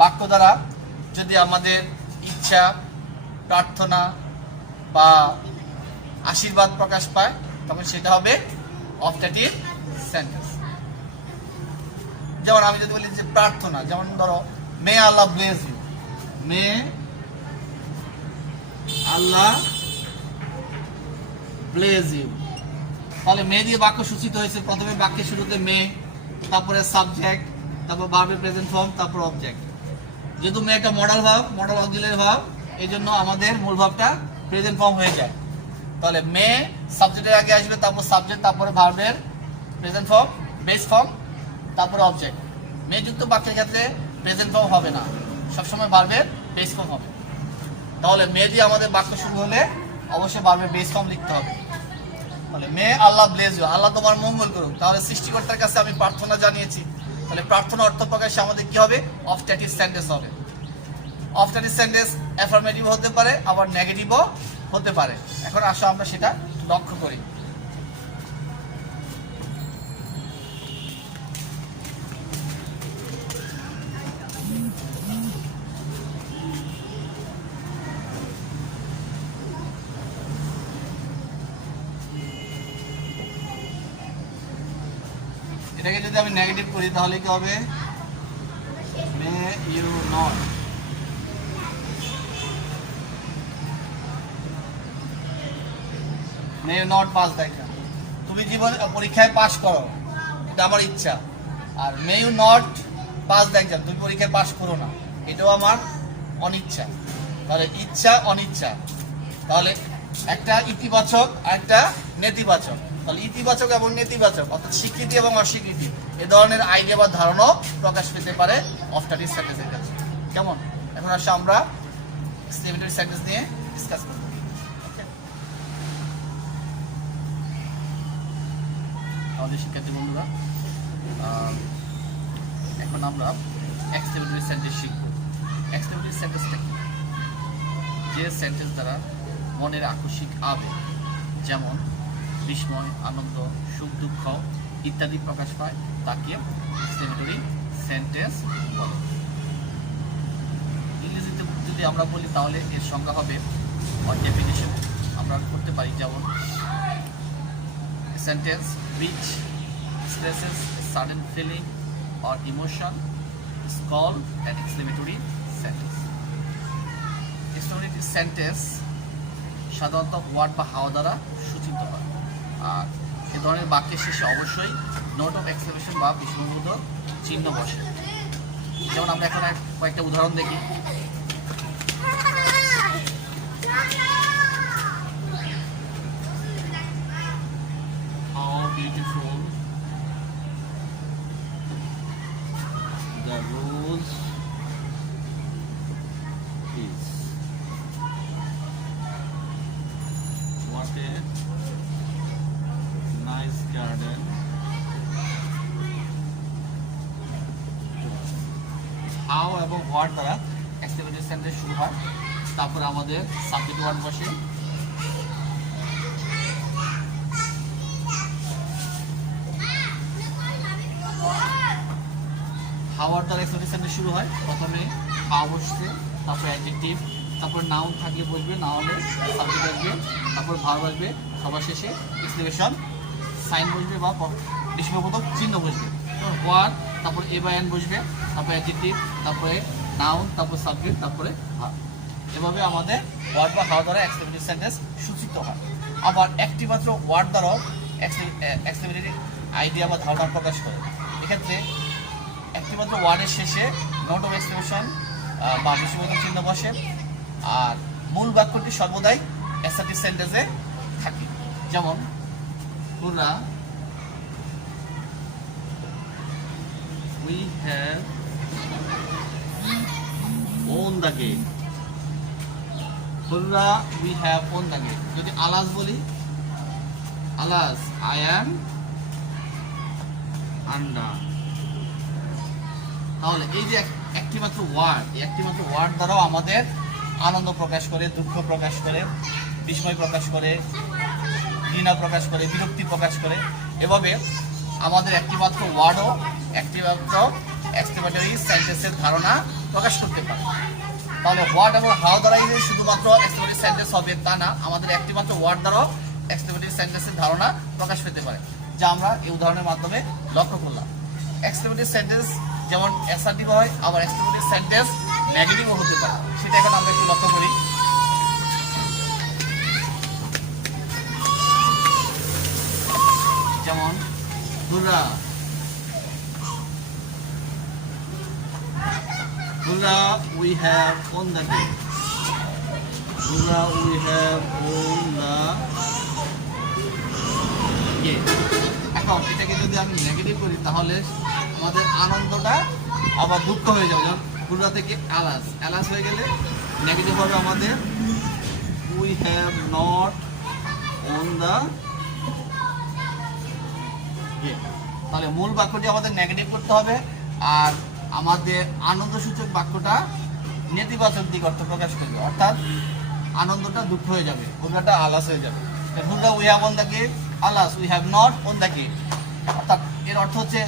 বাক্য দ্বারা যদি আমাদের ইচ্ছা, প্রার্থনা বা আশীর্বাদ প্রকাশ পায়, তখন সেটা হবে অফটারটিভ সেন্টেন্স। যেমন আমি যদি বলি যে প্রার্থনা, যেমন ধরো may Allah bless you, may Allah bless you. তাহলে মে দিয়ে বাক্য সূচিত হয়েছে, প্রথমে বাক্যের শুরুতে মে, তারপরে সাবজেক্ট, তারপর ভার্বের প্রেজেন্ট ফর্ম, তারপর অবজেক্ট। যেহেতু মে একটা মডেল ভাব, মডেল অক্সিলারি ভাব, এই জন্য আমাদের মূল ভাবটা প্রেজেন্ট ফর্ম হয়ে যায়। তাহলে মে সাবজেক্টের আগে আসবে, তারপর সাবজেক্ট, তারপরে ভার্বের প্রেজেন্ট ফর্ম, বেস ফর্ম, তারপরে অবজেক্ট। মে যুক্ত বাক্যের ক্ষেত্রে প্রেজেন্ট ফর্ম হবে না, সবসময় ভার্বের বেস ফর্ম হবে। তাহলে মে দিয়ে আমাদের বাক্য শুরু হলে অবশ্যই ভার্বের বেস ফর্ম লিখতে হবে। তাহলে মে আল্লাহ ব্লেস ইউ, আল্লাহ তোমার মঙ্গল করুক। তাহলে সৃষ্টিকর্তার কাছে আমি প্রার্থনা জানিয়েছি, তাহলে প্রার্থনা অর্থ প্রকাশে আমাদের কি হবে? অফটারটিভ সেন্টেন্স হবে। অফটারটিভ সেন্টেন্স অ্যাফার্মেটিভ হতে পারে, আবার নেগেটিভও হতে পারে। এখন আসো আমরা সেটা লক্ষ্য করি। এটাকে যদি আমি নেগেটিভ করি তাহলে কি হবে? May you not, may you not pass the exam, তুমি জীবন পরীক্ষায় পাস করো, এটা আমার ইচ্ছা। আর may you not pass the exam, তুমি পরীক্ষায় পাস করো না, এটাও আমার অনিচ্ছা। তাহলে ইচ্ছা অনিচ্ছা, তাহলে একটা ইতিবাচক আর একটা নেতিবাচক। তাহলে ইতিবাচক এবং নেতিবাচক, অর্থাৎ স্বীকৃতি এবং অস্বীকৃতি, এ ধরনের আইডিয়া বা ধারণা প্রকাশ পেতে পারে অফটারটিভ সেন্টেন্সের কাছে। কেমন? এখন আসলে আমরা এক্সক্লেমেটরি সেন্টেন্স নিয়ে ডিসকাস করব। আমাদের শিক্ষার্থী বন্ধুরা, এখন আমরা এক্সক্লেমেটরি সেন্টেন্স শিখব। এক্সক্লেমেটরি সেন্টেন্সটা কি? যে সেন্টেন্স দ্বারা মনের আকস্মিক আবেগ, যেমন বিস্ময়, আনন্দ, সুখ, দুঃখ ইত্যাদি প্রকাশ পায়, তাকে এক্সক্লেমেটরি সেন্টেন্স বলে। ইংরেজিতে যদি আমরা বলি তাহলে এর সংজ্ঞা হবে অর ডেফিনিশন আমরা করতে পারি, যেমন sentence which expresses a sudden feeling or emotion is called an exclamatory sentence. Exclamatory sentence সাধারণত ওয়ার্ড বা হাওয়া দ্বারা সূচিত হয়, আর এ ধরনের বাক্যের শেষে অবশ্যই নোট অফ এক্সক্লেমেশন বা বিস্ময়বোধক চিহ্ন বসে। যেমন আমরা এখন কয়েকটা উদাহরণ দেখি। beautiful. The rose is. What a nice garden. How এবং what দ্বারা অ্যাক্টিভিটি সেন্টেন্স শুরু হয়, তারপরে আমাদের সাবজেক্ট ওয়ার্ড বসে। হাওয়ার দ্বারা অ্যাক্টিভিটি সেন্টেন্স শুরু হয়, প্রথমে হাওয়া বসছে, তারপর অ্যাডজেক্টিভ, তারপর নাউন থাকলে বসবে, না হলে সাবজেক্ট আসবে, তারপর ভার্ব আসবে, সবার শেষে এক্সক্লেমেশন সাইন বসবে বা বিস্ময়বোধক চিহ্ন বসবে। হোয়াট, তারপর এ বা এন বসবে, তারপর অ্যাডজেক্টিভ, তারপরে নাউন, তারপর সাবজেক্ট, তারপরে ভার্ব। এভাবে আমাদের ওয়ার্ড বা হাওয়া দ্বারা এক্সক্লেমেটিভ সেন্টেন্স সূচিত হয়। আবার একটি মাত্র ওয়ার্ড দ্বারাও এক্সক্লেমেটিভ আইডিয়া বা ধারণা প্রকাশ করে। এক্ষেত্রে একটি মাত্র ওয়ার্ডের শেষে নোট অফ এক্সক্লেমেশন বা বিস্ময়বোধক চিহ্ন বসে, আর মূল বাক্যটি সর্বদাই অ্যাসার্টিভ সেন্টেন্সে থাকে। যেমন পুরা we have won the game. পুরা we have won the game. যদি আলাস বলি, আলাস I am under, তাহলে এই যে একটি মাত্র ওয়ার্ড দ্বারাও আমাদের আনন্দ প্রকাশ করে, দুঃখ প্রকাশ করে, বিস্ময় প্রকাশ করে, ঘৃণা প্রকাশ করে, বিরক্তি প্রকাশ করে। এভাবে আমাদের একটি মাত্র ওয়ার্ডও একটি মাত্র এক্সক্লেমেটরি সেন্টেন্সের ধারণা প্রকাশ করতে পারে। তাহলে ওয়ার্ড এবং হাও দ্বারাই যে শুধুমাত্র এক্সক্লেমেটরি সেন্টেন্স হবে তা না, আমাদের একটি মাত্র ওয়ার্ড দ্বারাও এক্সক্লেমেটরি সেন্টেন্সের ধারণা প্রকাশ পেতে পারে, যা আমরা এই উদাহরণের মাধ্যমে লক্ষ্য করলাম। এক্সক্লেমেটরি সেন্টেন্স যেমন অ্যাসার্টিভ হয়, আবার এক্সক্লেমেটরি সেন্টেন্স নেগেটিভও হতে পারে, সেটা এখন আমরা একটু লক্ষ্য করি। যেমন দুরা we have won the game. Dura we have won the game. এখন এটাকে যদি আমি নেগেটিভ করি তাহলে আমাদের আনন্দটা আবার দুঃখ হয়ে যাবে। যেমন দুরা থেকে আলাস হয়ে গেলে নেগেটিভ হবে আমাদের we have not won the game. তাহলে মূল বাক্যটি আমাদের নেগেটিভ করতে হবে, আর আমাদের আনন্দসূচক বাক্যটা নেতিবাচক দিক অর্থ প্রকাশ করবে, অর্থাৎ আনন্দটা দুঃখ হয়ে যাবে, হুররাটা আলাস হয়ে যাবে। Hurrah we have won the game, alas we have not won the game. অর্থাৎ এর অর্থ হচ্ছে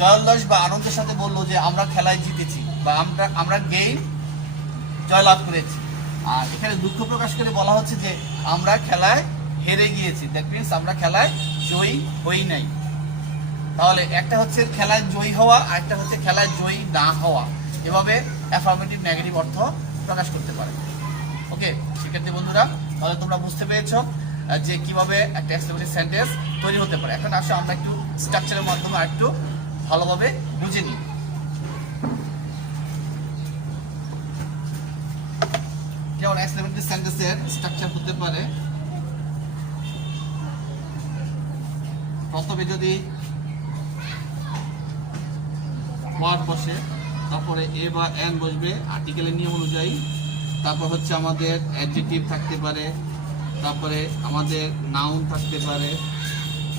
জয়োল্লাস বা আনন্দের সাথে বললো যে আমরা খেলায় জিতেছি বা আমরা গেম জয়লাভ করেছি। আর এখানে দুঃখ প্রকাশ করে বলা হচ্ছে যে আমরা খেলায় হেরে গিয়েছি, দ্যাট মিনস আমরা খেলায় জয়ী হই নাই। তাহলে একটা হচ্ছে খেলায় জয়ী হওয়া, আর একটা হচ্ছে খেলায় জয়ী না হওয়া। এভাবে অ্যাফার্মেটিভ নেগেটিভ অর্থ প্রকাশ করতে পারে। ওকে শিক্ষার্থী বন্ধুরা, তাহলে তোমরা বুঝতে পেরেছো যে কিভাবে একটা এক্সক্লেমেটিভ সেন্টেন্স তৈরি হতে পারে। এখন আসলে আমরা একটু স্ট্রাকচারের মাধ্যমে আরেকটু ভালোভাবে বুঝে নিই। যেমন এক্সক্লেমেটিভ সেন্টেন্সের স্ট্রাকচার হতে পারে, প্রথমে যদি ওয়ার্ড বসে, তারপরে এ বা এন বসবে আর্টিকেলের নিয়ম অনুযায়ী, তারপর হচ্ছে আমাদের অ্যাডজেক্টিভ থাকতে পারে, তারপরে আমাদের নাউন থাকতে পারে,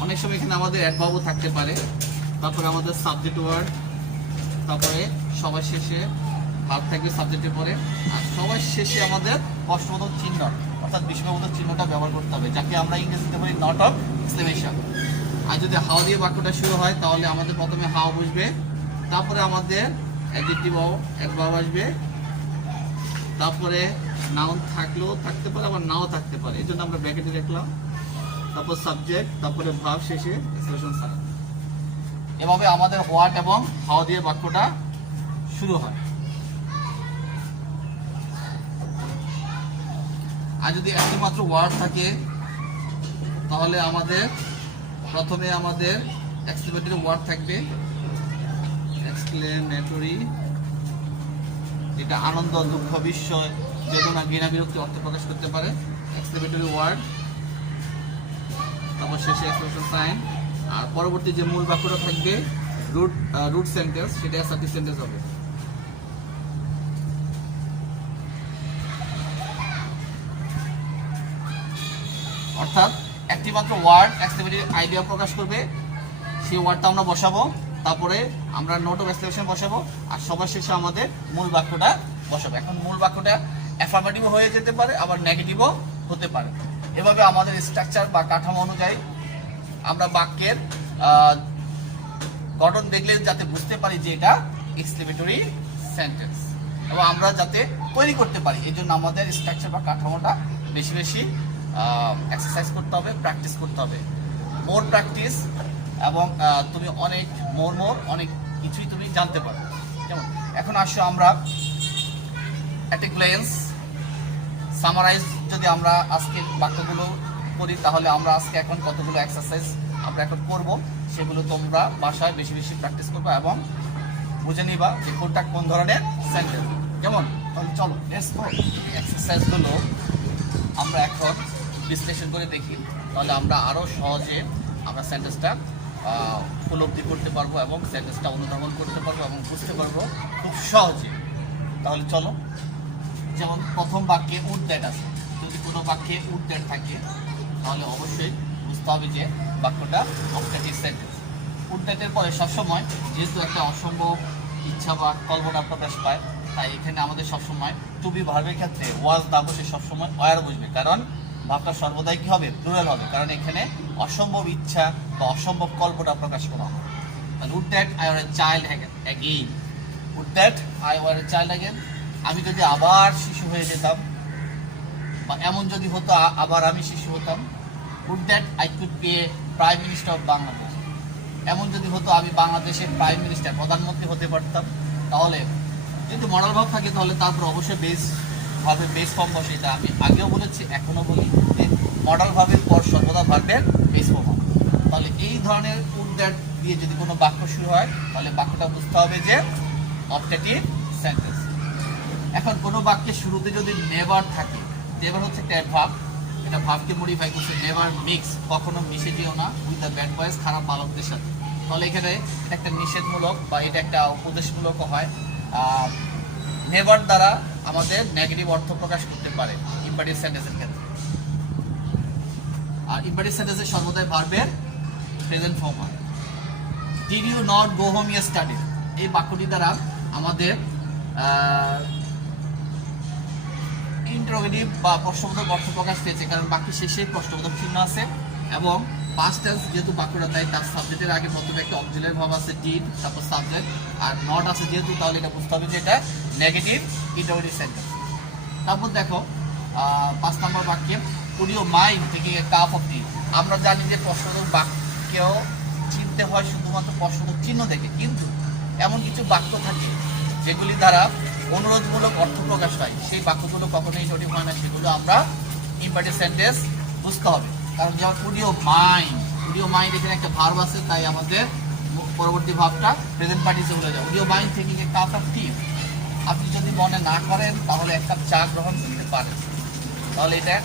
অনেক সময় এখানে আমাদের অ্যাডভার্বও থাকতে পারে, তারপরে আমাদের সাবজেক্ট ওয়ার্ড, তারপরে সবার শেষে ভার্ব থাকবে সাবজেক্টের পরে, আর সবার শেষে আমাদের প্রশ্নবোধক চিহ্ন অর্থাৎ বিস্ময়বোধক চিহ্নটা ব্যবহার করতে হবে, যাকে আমরা ইংরেজিতে বলি নট অফ এক্সক্লেমেশন। আর যদি হাও দিয়ে বাক্যটা শুরু হয় তাহলে আমাদের প্রথমে হাও বসবে, তারপরে আমাদের অ্যাডজেক্টিভ অ্যাডভার্ব আসবে, তারপরে নাউন থাকলেও থাকতে পারে আবার নাও থাকতে পারে, এই জন্য আমরা ব্র্যাকেটে রাখলাম, তারপর সাবজেক্ট, তারপরে ভার্ব, শেষে এক্সপ্রেশন সাইন। এভাবে আমাদের হোয়াট এবং হাও দিয়ে বাক্যটা শুরু হয়। আর যদি একটি মাত্র ওয়ার্ড থাকে তাহলে আমাদের প্রথমে আমাদের এক্সক্লেমেটরি ওয়ার্ড থাকবে, এক্সক্লেমেটরি, যেটা আনন্দ, দুঃখ, বিস্ময়, বেদনা, ঘৃণা, বিরক্তি অর্থ প্রকাশ করতে পারে। এক্সক্লেমেটরি ওয়ার্ড তারপর শেষে এক্সপ্রেশন সাইন, আর পরবর্তী যে মূল বাক্যটা থাকবে রুট সেন্টেন্স, সেটা অ্যাসার্টিভ সেন্টেন্স হবে। অর্থাৎ একটি মাত্র ওয়ার্ড অ্যাক্টিভিটির আইডিয়া প্রকাশ করবে, সেই ওয়ার্ডটা আমরা বসাবো, তারপরে আমরা নোট অফ এক্সপ্রেশন বসাবো, আর সবার শেষে আমাদের মূল বাক্যটা বসাবো। এখন মূল বাক্যটা অ্যাফার্মেটিভও হয়ে যেতে পারে, আবার নেগেটিভও হতে পারে। এভাবে আমাদের স্ট্রাকচার বা কাঠামো অনুযায়ী আমরা বাক্যের গঠন দেখলে যাতে বুঝতে পারি যে এটা এক্সক্লেমেটরি সেন্টেন্স, এবং আমরা যাতে তৈরি করতে পারি এই জন্য আমাদের স্ট্রাকচার বা কাঠামোটা বেশি বেশি এক্সারসাইজ করতে হবে, প্র্যাকটিস করতে হবে। মোর প্র্যাকটিস এবং তুমি অনেক অনেক কিছুই তুমি জানতে পারো। যেমন এখন আসো আমরা একটা গ্লেন্স সামারাইজ যদি আমরা আজকের বাক্যগুলো করি, তাহলে আমরা আজকে এখন কতগুলো এক্সারসাইজ আমরা এখন করব, সেগুলো তোমরা বাসায় বেশি বেশি প্র্যাকটিস করবে এবং বুঝে নিবা যে কোনটা কোন ধরনের সেন্টেন্স। যেমন তাহলে চলো লেটস গো, এক্সারসাইজগুলো আমরা এখন বিশ্লেষণ করে দেখি, তাহলে আমরা আরও সহজে আমরা সেন্টেন্সটা উপলব্ধি করতে পারবো এবং সেন্টেন্সটা অনুধাবন করতে পারবো এবং বুঝতে পারবো খুব সহজে। তাহলে চলো, যেমন প্রথম বাক্যে উড দ্যাট আছে, যদি কোনো বাক্যে উড দ্যাট থাকে তাহলে অবশ্যই বুঝতে হবে যে বাক্যটা অবজেক্টিভ সেন্টেন্স। উড দ্যাটের পরে সবসময় যেহেতু একটা অসম্ভব ইচ্ছা বা কল্পনা প্রকাশ পায়, তাই এখানে আমাদের সবসময় টু বি ভার্বের ক্ষেত্রে ওয়াজ না বসে সবসময় ওয়ার বসবে, কারণ ভাবটা সর্বদাই কি হবে, প্লুরাল হবে, কারণ এখানে অসম্ভব ইচ্ছা বা অসম্ভব কল্পনা প্রকাশ করা হবে। তাহলে would that I were a child again, would that I were a child again, আমি যদি আবার শিশু হয়ে যেতাম, বা এমন যদি হতো আবার আমি শিশু হতাম। Would that I could be a prime minister of Bangladesh, এমন যদি হতো আমি বাংলাদেশের প্রাইম মিনিস্টার প্রধানমন্ত্রী হতে পারতাম। তাহলে যদি মডাল ভাব থাকে তাহলে তারপর অবশ্যই বেস ফর্ম বসে, এটা আমি আগেও বলেছি এখনও বলি যে মডাল ভাবের পর সর্বদা ভার্বের বেস ফর্ম হবে। তাহলে এই ধরনের উড দ্যাট দিয়ে যদি কোনো বাক্য শুরু হয় তাহলে বাক্যটা বুঝতে হবে যে অবজেক্টিভ সেন্টেন্স। এখন কোনো বাক্যের শুরুতে যদি নেভার থাকে, নেভার হচ্ছে একটা অ্যাডভার্ব, এটা ভাবকে মডিফাই করছে, নেভার মিক্স, কখনো মিশে যেও না উইথ দ্য ব্যাড বয়েজ, খারাপ বালকদের সাথে। তাহলে এখানে এটা একটা নিষেধমূলক বা এটা একটা উপদেশমূলকও হয়। নেভার দ্বারা আমাদের নেগেটিভ অর্থ প্রকাশ করতে পারে ইম্পারেটিভ সেন্টেন্সের ক্ষেত্রে, আর ইম্পারেটিভ সেন্টেন্সের সর্বদাই ভার্বের প্রেজেন্ট ফর্ম হয়। Did you not go home yesterday, এই বাক্যটি দ্বারা আমাদের ইন্টারোগেটিভ বা প্রশ্নবোধক অর্থ প্রকাশ পেয়েছে, কারণ বাক্যের শেষে প্রশ্নবোধক চিহ্ন আছে এবং পাস্ট টেন্স যেহেতু বাক্যটা, তাই তার সাবজেক্টের আগে প্রথমে একটা অক্সিলারি ভার্ব আছে ডিড, তারপর সাবজেক্ট, আর নট আছে যেহেতু, তাহলে এটা বুঝতে হবে যে এটা নেগেটিভ ইন্টারোগেটিভ সেন্টেন্স। তারপর দেখো 5 নম্বর বাক্যে উড ইউ মাইন্ড থেকে কাপ অফ টি, আমরা জানি যে প্রশ্নবোধক বাক্যেও চিনতে হয় শুধুমাত্র প্রশ্নবোধক চিহ্ন দেখে, কিন্তু এমন কিছু বাক্য থাকে যেগুলি দ্বারা অনুরোধমূলক অর্থ প্রকাশ হয়, সেই বাক্যগুলো কখনোই সঠিক হয় না, সেগুলো আমরা ইম্পারেটিভ সেন্টেন্স বুঝতে হবে। কারণ যেমন উড ইউ মাইন্ড এখানে একটা ভার্ব আছে, তাই আমাদের পরবর্তী ভাবটা প্রেজেন্ট পার্টিসিপল হয়ে যায়। Would you mind taking a cup of tea, আপনি যদি মনে না করেন তাহলে এক কাপ চা গ্রহণ করতে পারেন, তাহলে এটা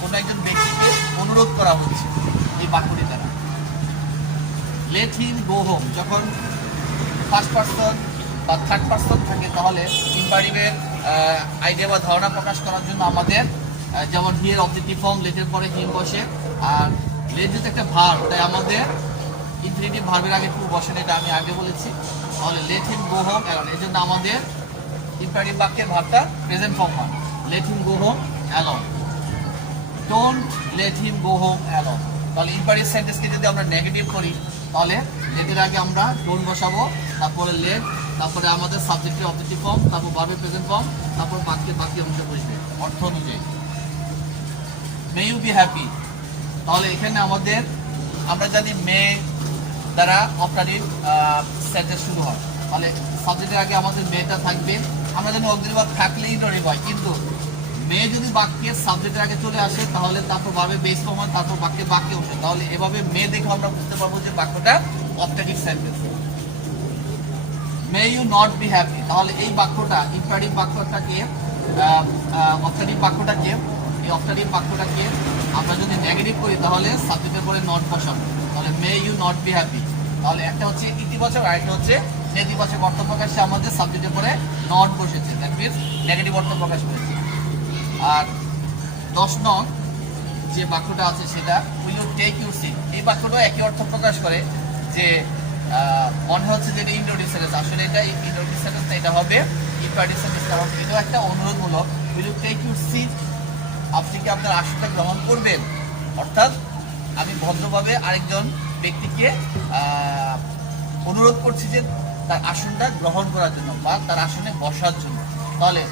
কোনো একজন ব্যক্তিকে অনুরোধ করা হচ্ছে এই বাক্যটি দ্বারা। লেট হিম গো হোম, যখন ফার্স্ট পার্সন বা থার্ড পার্সন থাকে তাহলে ইম্পারেটিভের আইডিয়া বা ধারণা প্রকাশ করার জন্য আমাদের যেমন হিয়ের অবজেক্টিভ ফর্ম, লেটের পরে হিম বসে, আর লেট যেহেতু একটা ভার্ব তাই আমাদের ইনফিনিটিভ ভার্বের আগে টু বসে, এটা আমি আগে বলেছি। তাহলে let him go home alone, এই জন্য আমাদের ইম্পারেটিভ বাক্যের ভার্বটা প্রেজেন্ট ফর্ম হয়, let him go home alone. Don't let him go home alone, তাহলে ইম্পারেটিভ সেন্টেন্সকে যদি আমরা নেগেটিভ করি তাহলে লেটের আগে আমরা ডোন্ট বসাবো, তারপরে লেট, তারপরে আমাদের সাবজেক্টের অবজেক্টিভ ফর্ম, তারপর ভার্বের প্রেজেন্ট ফর্ম, তারপর বাক্যের বাকি অংশ বসবে অর্থ অনুযায়ী। মে ইউ বি হ্যাপি, তাহলে এখানে আমাদের আমরা জানি মে দ্বারা অপারেটিভ সেন্টেন্স শুরু হয়, তাহলে সাবজেক্টের আগে আমাদের মেটা থাকবে। আমরা জানি অগ্রিম থাকলেই ইন্টারেটিভ হয়, কিন্তু মে যদি বাক্যের সাবজেক্টের আগে চলে আসে তাহলে তারপর ভাবে বেস ফর্ম হয়, তারপর বাক্যের বাক্যে বসে, তাহলে এভাবে মে দেখে আমরা বুঝতে পারবো যে বাক্যটা operative sentence. May you not be happy, তাহলে এই বাক্যটা ইম্পারেটিভ বাক্যটাকে এই অপারেটিভ বাক্যটাকে আমরা যদি নেগেটিভ করি তাহলে সাবজেক্টের পরে নট বসাবো, তাহলে may you not be happy. তাহলে একটা হচ্ছে ইতিবাচক আর একটা হচ্ছে নেতিবাচক অর্থ প্রকাশে আমাদের সাবজেক্টের পরে নট বসেছে, দ্যাট মিনস নেগেটিভ অর্থ প্রকাশ করেছে। আর 10 নং যে বাক্যটা আছে সেটা will you take your seat, এই বাক্যটা একই অর্থ প্রকাশ করে যে মনে হচ্ছে যে এটা ইন্টারোগেটিভ সেন্টেন্স, আসলে এটা ইন্টারোগেটিভ সেন্টেন্স, এটা হবে ইম্পারেটিভ সেন্টেন্স, কারণ এটাও একটা অনুরোধমূলক। Will you take your seat, আপনি কি আপনার আসনটা গ্রহণ করবেন, অর্থাৎ আমি ভদ্রভাবে আরেকজন ব্যক্তিকে অনুরোধ করছি যে তার আসনটা গ্রহণ করার জন্য বা তার আসনে বসার জন্য। তাহলে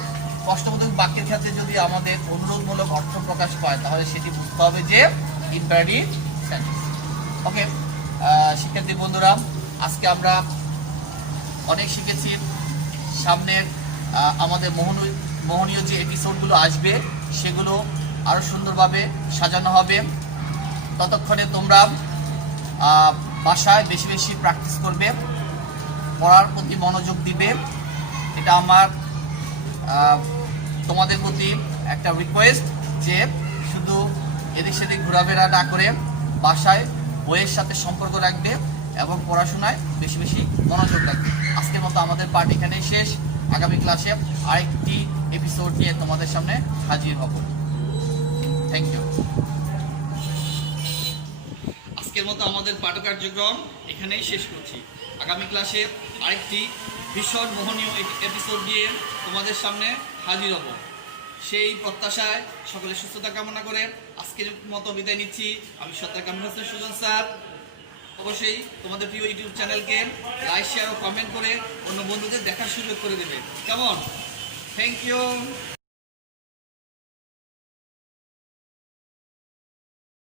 প্রশ্নবোধক বাক্যের ক্ষেত্রে যদি আমাদের অনুরোধমূলক অর্থ প্রকাশ পায় তাহলে সেটি বুঝতে হবে যে ইম্পারেটিভ সেন্টেন্স। ওকে শিক্ষার্থী বন্ধুরা, আজকে আমরা অনেক শিখেছি। সামনের আমাদের মোহনীয় যে এপিসোডগুলো আসবে সেগুলো আরও সুন্দরভাবে সাজানো হবে। ততক্ষণে তোমরা বাসায় বেশি বেশি প্র্যাকটিস করবে, পড়ার প্রতি মনোযোগ দিবে। এটা আমার তোমাদের প্রতি একটা রিকোয়েস্ট যে শুধু এদিক সেদিক ঘোরাফেরা না করে বাসায় বইয়ের সাথে সম্পর্ক রাখবে এবং পড়াশোনায় বেশি বেশি মনোযোগ রাখবে। আজকের মতো আমাদের পার্ট এখানেই শেষ। আগামী ক্লাসে আরেকটি এপিসোড নিয়ে তোমাদের সামনে হাজির হব। Thank you. আজকের মতো আমাদের পাঠ কার্যক্রম এখানেই শেষ করছি। আগামী ক্লাসে আরেকটি ভীষণ মোহনীয় এপিসোড নিয়ে তোমাদের সামনে হাজির হব। সেই প্রত্যাশায় সকলের সুস্থতা কামনা করে আজকের মতো বিদায় নিচ্ছি। আমি সত্তা কামরুল হোসেন সুজন স্যার। অবশ্যই তোমাদের প্রিয় ইউটিউব চ্যানেলকে লাইক শেয়ার ও কমেন্ট করে অন্য বন্ধুদের দেখার সুযোগ করে দেবে। কেমন? Thank you.